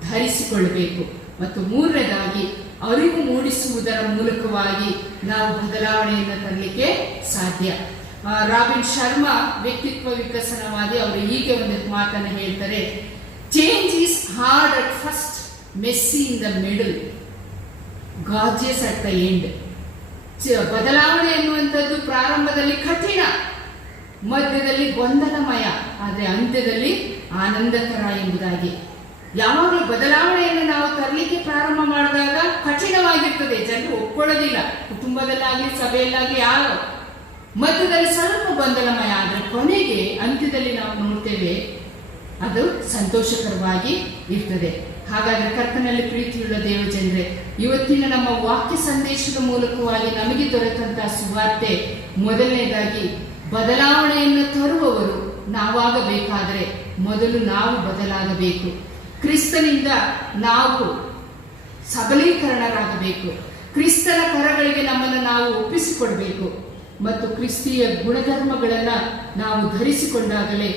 ಧರಿಸಿಕೊಳ್ಳಬೇಕು. ಮತ್ತು ಮೂರನೇದಾಗಿ, ಅರಿವು ಮೂಡಿಸುವುದರ ಮೂಲಕವಾಗಿ ನಾವು ಬದಲಾವಣೆಯನ್ನು ತರಲಿಕ್ಕೆ ಸಾಧ್ಯ. ರಾಬಿನ್ ಶರ್ಮಾ ವ್ಯಕ್ತಿತ್ವ ವಿಕಸನವಾದಿ ಅವರು ಹೀಗೆ ಒಂದು ಮಾತನ್ನು ಹೇಳ್ತಾರೆ, change is hard at first, messy in the middle, gorgeous at the end. ಬದಲಾವಣೆ ಎನ್ನುವಂಥದ್ದು ಪ್ರಾರಂಭದಲ್ಲಿ ಕಠಿಣ, ಮಧ್ಯದಲ್ಲಿ ಗೊಂದಲಮಯ, ಆದರೆ ಅಂತ್ಯದಲ್ಲಿ ಆನಂದಕರ ಎಂಬುದಾಗಿ. ಯಾವಾಗಲೂ ಬದಲಾವಣೆಯನ್ನು ನಾವು ತರಲಿಕ್ಕೆ ಪ್ರಾರಂಭ ಮಾಡಿದಾಗ ಕಠಿಣವಾಗಿರ್ತದೆ, ಜನರು ಒಪ್ಕೊಳ್ಳೋದಿಲ್ಲ. ಕುಟುಂಬದಲ್ಲಾಗಲಿ ಸಭೆಯಲ್ಲಾಗಲಿ ಯಾರು, ಮಧ್ಯದಲ್ಲಿ ಸ್ವಲ್ಪ ಗೊಂದಲಮಯ, ಆದರೆ ಕೊನೆಗೆ ಅಂತ್ಯದಲ್ಲಿ ನಾವು ನೋಡ್ತೇವೆ ಅದು ಸಂತೋಷಕರವಾಗಿ ಇರ್ತದೆ. ಹಾಗಾದ್ರೆ ಕರ್ತನಲ್ಲಿ ಪ್ರೀತಿಯುಳ್ಳ ದೇವಜನರೇ, ಇವತ್ತಿನ ನಮ್ಮ ವಾಕ್ಯ ಸಂದೇಶದ ಮೂಲಕವಾಗಿ ನಮಗೆ ದೊರೆತಂತಹ ಸುವಾರ್ತೆ, ಮೊದಲನೇದಾಗಿ ಬದಲಾವಣೆಯನ್ನು ತರುವವರು ನಾವಾಗಬೇಕಾದರೆ ಮೊದಲು ನಾವು ಬದಲಾಗಬೇಕು. ಕ್ರಿಸ್ತನಿಂದ ನಾವು ಸಬಲೀಕರಣರಾಗಬೇಕು. ಕ್ರಿಸ್ತನ ಕರಗಳಿಗೆ ನಮ್ಮನ್ನು ನಾವು ಒಪ್ಪಿಸಿಕೊಡಬೇಕು ಮತ್ತು ಕ್ರಿಸ್ತೀಯ ಗುಣಧರ್ಮಗಳನ್ನು ನಾವು ಧರಿಸಿಕೊಂಡಾಗಲೇ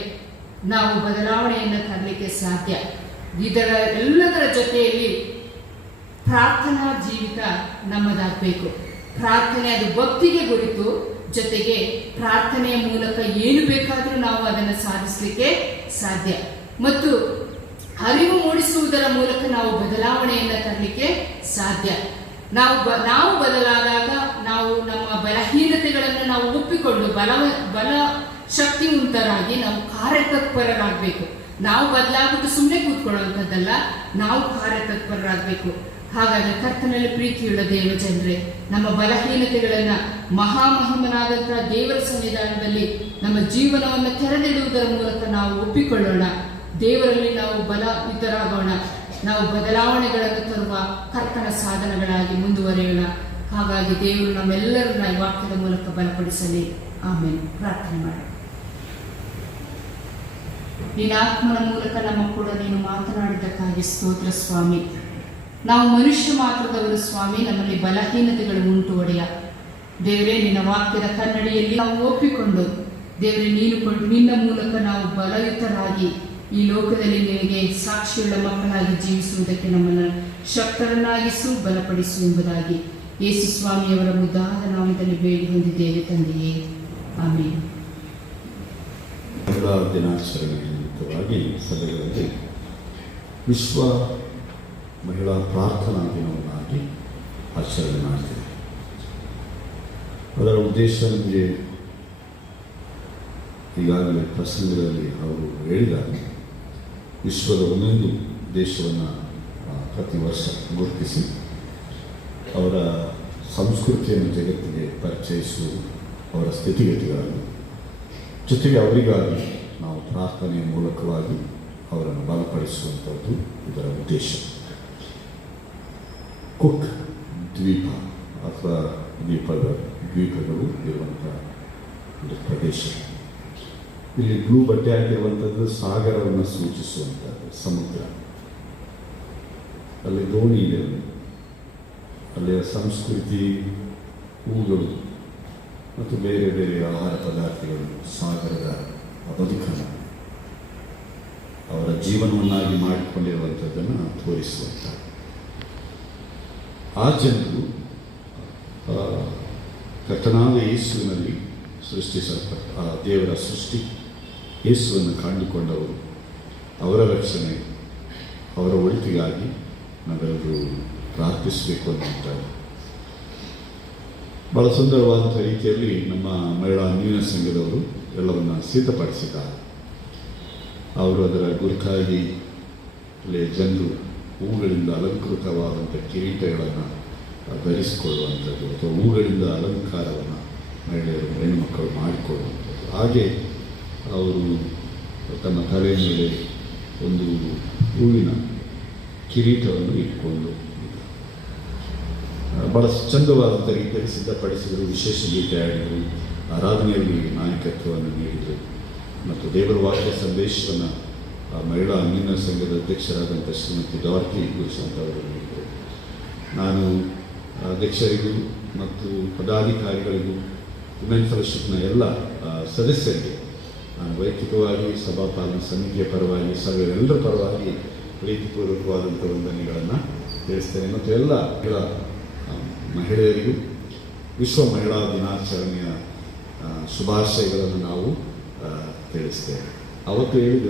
ನಾವು ಬದಲಾವಣೆಯನ್ನು ತರಲಿಕ್ಕೆ ಸಾಧ್ಯ. ಇದರ ಎಲ್ಲದರ ಜೊತೆಯಲ್ಲಿ ಪ್ರಾರ್ಥನಾ ಜೀವಿತ ನಮ್ಮದಾಗಬೇಕು. ಪ್ರಾರ್ಥನೆ ಅದು ಭಕ್ತಿಗೆ ಗುರಿತು, ಜೊತೆಗೆ ಪ್ರಾರ್ಥನೆಯ ಮೂಲಕ ಏನು ಬೇಕಾದರೂ ನಾವು ಅದನ್ನು ಸಾಧಿಸಲಿಕ್ಕೆ ಸಾಧ್ಯ. ಮತ್ತು ಅರಿವು ಮೂಡಿಸುವುದರ ಮೂಲಕ ನಾವು ಬದಲಾವಣೆಯನ್ನು ತರಲಿಕ್ಕೆ ಸಾಧ್ಯ. ನಾವು ಬದಲಾದಾಗ ನಾವು ನಮ್ಮ ಬಲಹೀನತೆಗಳನ್ನು ನಾವು ಒಪ್ಪಿಕೊಂಡು ಬಲ ಶಕ್ತಿವಂತರಾಗಿ ನಾವು ಕಾರ್ಯತತ್ಪರರಾಗಬೇಕು. ನಾವು ಬದಲಾಗ್ಬಿಟ್ಟು ಸುಮ್ಮನೆ ಕೂತ್ಕೊಳ್ಳುವಂಥದ್ದಲ್ಲ, ನಾವು ಕಾರ್ಯತತ್ಪರರಾಗಬೇಕು. ಹಾಗಾಗಿ ಕರ್ತನಲ್ಲಿ ಪ್ರೀತಿಯುಳ್ಳ ದೇವಜನರೇ, ನಮ್ಮ ಬಲಹೀನತೆಗಳನ್ನು ಮಹಾಮಹಿಮನಾದಂತಹ ದೇವರ ಸನ್ನಿಧಾನದಲ್ಲಿ ನಮ್ಮ ಜೀವನವನ್ನು ತೆರೆದಿಡುವುದರ ಮೂಲಕ ನಾವು ಒಪ್ಪಿಕೊಳ್ಳೋಣ. ದೇವರಲ್ಲಿ ನಾವು ಬಲಯುತರಾಗೋಣ. ನಾವು ಬದಲಾವಣೆಗಳನ್ನು ತರುವ ಕರ್ತನ ಸಾಧನಗಳಾಗಿ ಮುಂದುವರಿಯೋಣ. ಹಾಗಾಗಿ ದೇವರು ನಮ್ಮೆಲ್ಲರನ್ನ ಈ ವಾಕ್ಯದ ಮೂಲಕ ಬಲಪಡಿಸಲಿ. ಆಮೇಲೆ ಪ್ರಾರ್ಥನೆ ಮಾಡಿ. ನಿನ್ನ ಆತ್ಮನ ಮೂಲಕ ನಮ್ಮ ಕೂಡ ನೀನು ಮಾತನಾಡಿದ್ದಕ್ಕಾಗಿ ಸ್ತೋತ್ರ ಸ್ವಾಮಿ. ನಾವು ಮನುಷ್ಯ ಮಾತ್ರದವರು ಸ್ವಾಮಿ, ನಮ್ಮಲ್ಲಿ ಬಲಹೀನತೆಗಳು ಉಂಟು ಒಡೆಯ. ದೇವರೇ, ನಿನ್ನ ವಾಕ್ಯದ ಕನ್ನಡಿಯಲ್ಲಿ ನಾವು ಒಪ್ಪಿಕೊಂಡು ದೇವರೇ, ನಿನ್ನ ಮೂಲಕ ನಾವು ಬಲಯುತರಾಗಿ ಈ ಲೋಕದಲ್ಲಿ ನಿನಗೆ ಸಾಕ್ಷಿಯುಳ್ಳ ಮಕ್ಕಳಾಗಿ ಜೀವಿಸುವುದಕ್ಕೆ ನಮ್ಮನ್ನು ಶಕ್ತರನ್ನಾಗಿಸು, ಬಲಪಡಿಸು ಎಂಬುದಾಗಿ ಯೇಸು ಸ್ವಾಮಿಯವರ ಮುದ್ದಾದ ನಾಮದಲ್ಲಿ ಬೇಡಿ ಹೊಂದಿದ್ದೇವೆ ತಂದೆಯೇ, ಆಮೇಲೆ. ಮಹಿಳಾ ದಿನಾಚರಣೆ ನಿಮಿತ್ತವಾಗಿ ಸಭೆಗಳಲ್ಲಿ ವಿಶ್ವ ಮಹಿಳಾ ಪ್ರಾರ್ಥನಾ ದಿನವನ್ನಾಗಿ ಆಚರಣೆ ಮಾಡ್ತೇವೆ. ಅದರ ಉದ್ದೇಶ ನಿಮಗೆ ಈಗಾಗಲೇ ಪ್ರಸಂಗದಲ್ಲಿ ಅವರು ಹೇಳಿದ್ದಾರೆ. ವಿಶ್ವದ ಒಂದೊಂದು ದೇಶವನ್ನು ಪ್ರತಿ ವರ್ಷ ಗುರುತಿಸಿ ಅವರ ಸಂಸ್ಕೃತಿಯನ್ನು ಜಗತ್ತಿಗೆ ಪರಿಚಯಿಸುವುದು, ಅವರ ಸ್ಥಿತಿಗತಿಗಳನ್ನು, ಜೊತೆಗೆ ಅವರಿಗಾಗಿ ನಾವು ಪ್ರಾರ್ಥನೆಯ ಮೂಲಕವಾಗಿ ಅವರನ್ನು ಬಲಪಡಿಸುವಂಥದ್ದು ಇದರ ಉದ್ದೇಶ. ಕುಕ್ ದ್ವೀಪ ಅಥವಾ ದ್ವೀಪಗಳು ಇರುವಂಥ ಒಂದು ಪ್ರದೇಶ. ಇಲ್ಲಿ ಬ್ಲೂ ಬಟ್ಟೆ ಹಾಕಿರುವಂಥದ್ದು ಸಾಗರವನ್ನು ಸೂಚಿಸುವಂಥದ್ದು, ಸಮುದ್ರ. ಅಲ್ಲಿ ದೋಣಿ ಇದೆ, ಅಲ್ಲಿಯ ಸಂಸ್ಕೃತಿ, ಹೂಗಳು ಮತ್ತು ಬೇರೆ ಬೇರೆ ಆಹಾರ ಪದಾರ್ಥಗಳು, ಸಾಗರದ ಬದುಕನ್ನು ಅವರ ಜೀವನವನ್ನಾಗಿ ಮಾಡಿಕೊಂಡಿರುವಂಥದ್ದನ್ನು ತೋರಿಸುವಂಥ ಆ ಜನರು ಕರ್ತನಾದ ಯೇಸುವಿನಲ್ಲಿ ಸೃಷ್ಟಿಸಲ್ಪಟ್ಟ ಆ ದೇವರ ಸೃಷ್ಟಿ, ಯೇಸುವನ್ನು ಕಂಡುಕೊಂಡವರು, ಅವರ ರಕ್ಷಣೆ, ಅವರ ಒಳಿತಿಗಾಗಿ ನಾವೆಲ್ಲರೂ ಪ್ರಾರ್ಥಿಸಬೇಕು ಅನ್ನುವಂಥದ್ದು. ಬಹಳ ಸುಂದರವಾದಂಥ ರೀತಿಯಲ್ಲಿ ನಮ್ಮ ಮಹಿಳಾ ಅನ್ಯೋನ್ಯ ಸಂಘದವರು ಎಲ್ಲವನ್ನು ಸಿದ್ಧಪಡಿಸಿದ್ದಾರೆ. ಅವರು ಅದರ ಗುರುತಾಗಿ ಅಲ್ಲಿ ಜನರು ಹೂಗಳಿಂದ ಅಲಂಕೃತವಾದಂಥ ಕಿರೀಟಗಳನ್ನು ಧರಿಸಿಕೊಳ್ಳುವಂಥದ್ದು ಅಥವಾ ಹೂಗಳಿಂದ ಅಲಂಕಾರವನ್ನು ಮಹಿಳೆಯರು ಹೆಣ್ಣು ಮಕ್ಕಳು ಮಾಡಿಕೊಳ್ಳುವಂಥದ್ದು. ಹಾಗೆ ಅವರು ತಮ್ಮ ತಲೆಯ ಮೇಲೆ ಒಂದು ಹೂವಿನ ಕಿರೀಟವನ್ನು ಇಟ್ಕೊಂಡು ಭಾಳ ಚಂದವಾದಂಥ ರೀತಿಯಲ್ಲಿ ಸಿದ್ಧಪಡಿಸಿದರು. ವಿಶೇಷ ಗೀತೆ ಹಾಡಿದರು, ಆರಾಧನೆಯಲ್ಲಿ ನಾಯಕತ್ವವನ್ನು ನೀಡಿದರು ಮತ್ತು ದೇವರ ವಾಕ್ಯ ಸಂದೇಶವನ್ನು ಮಹಿಳಾ ಅನ್ಯೋನ್ಯ ಸಂಘದ ಅಧ್ಯಕ್ಷರಾದಂಥ ಶ್ರೀಮತಿ ಡಾರ್ತಿ ಗುರುಶಾಂತ್ ಅವರು ನೀಡಿದರು. ನಾನು ಅಧ್ಯಕ್ಷರಿಗೂ ಮತ್ತು ಪದಾಧಿಕಾರಿಗಳಿಗೂ ವುಮೆನ್ ಫೆಲೋಶಿಪ್ನ ಎಲ್ಲ ಸದಸ್ಯರಿಗೆ ನಾನು ವೈಯಕ್ತಿಕವಾಗಿ ಸಭಾಪಾಲನಾ ಸಮಿತಿಯ ಪರವಾಗಿ ಸಭೆಯೆಲ್ಲರ ಪರವಾಗಿ ಪ್ರೀತಿಪೂರ್ವಕವಾದಂಥ ವಂದನೆಗಳನ್ನು ತಿಳಿಸ್ತೇನೆ. ಮತ್ತು ಎಲ್ಲ ಮಹಿಳೆಯರಿಗೂ ವಿಶ್ವ ಮಹಿಳಾ ದಿನಾಚರಣೆಯ ಶುಭಾಶಯಗಳನ್ನು ನಾವು ತಿಳಿಸ್ತೇವೆ. ಅವತ್ತು ಹೇಳಿದ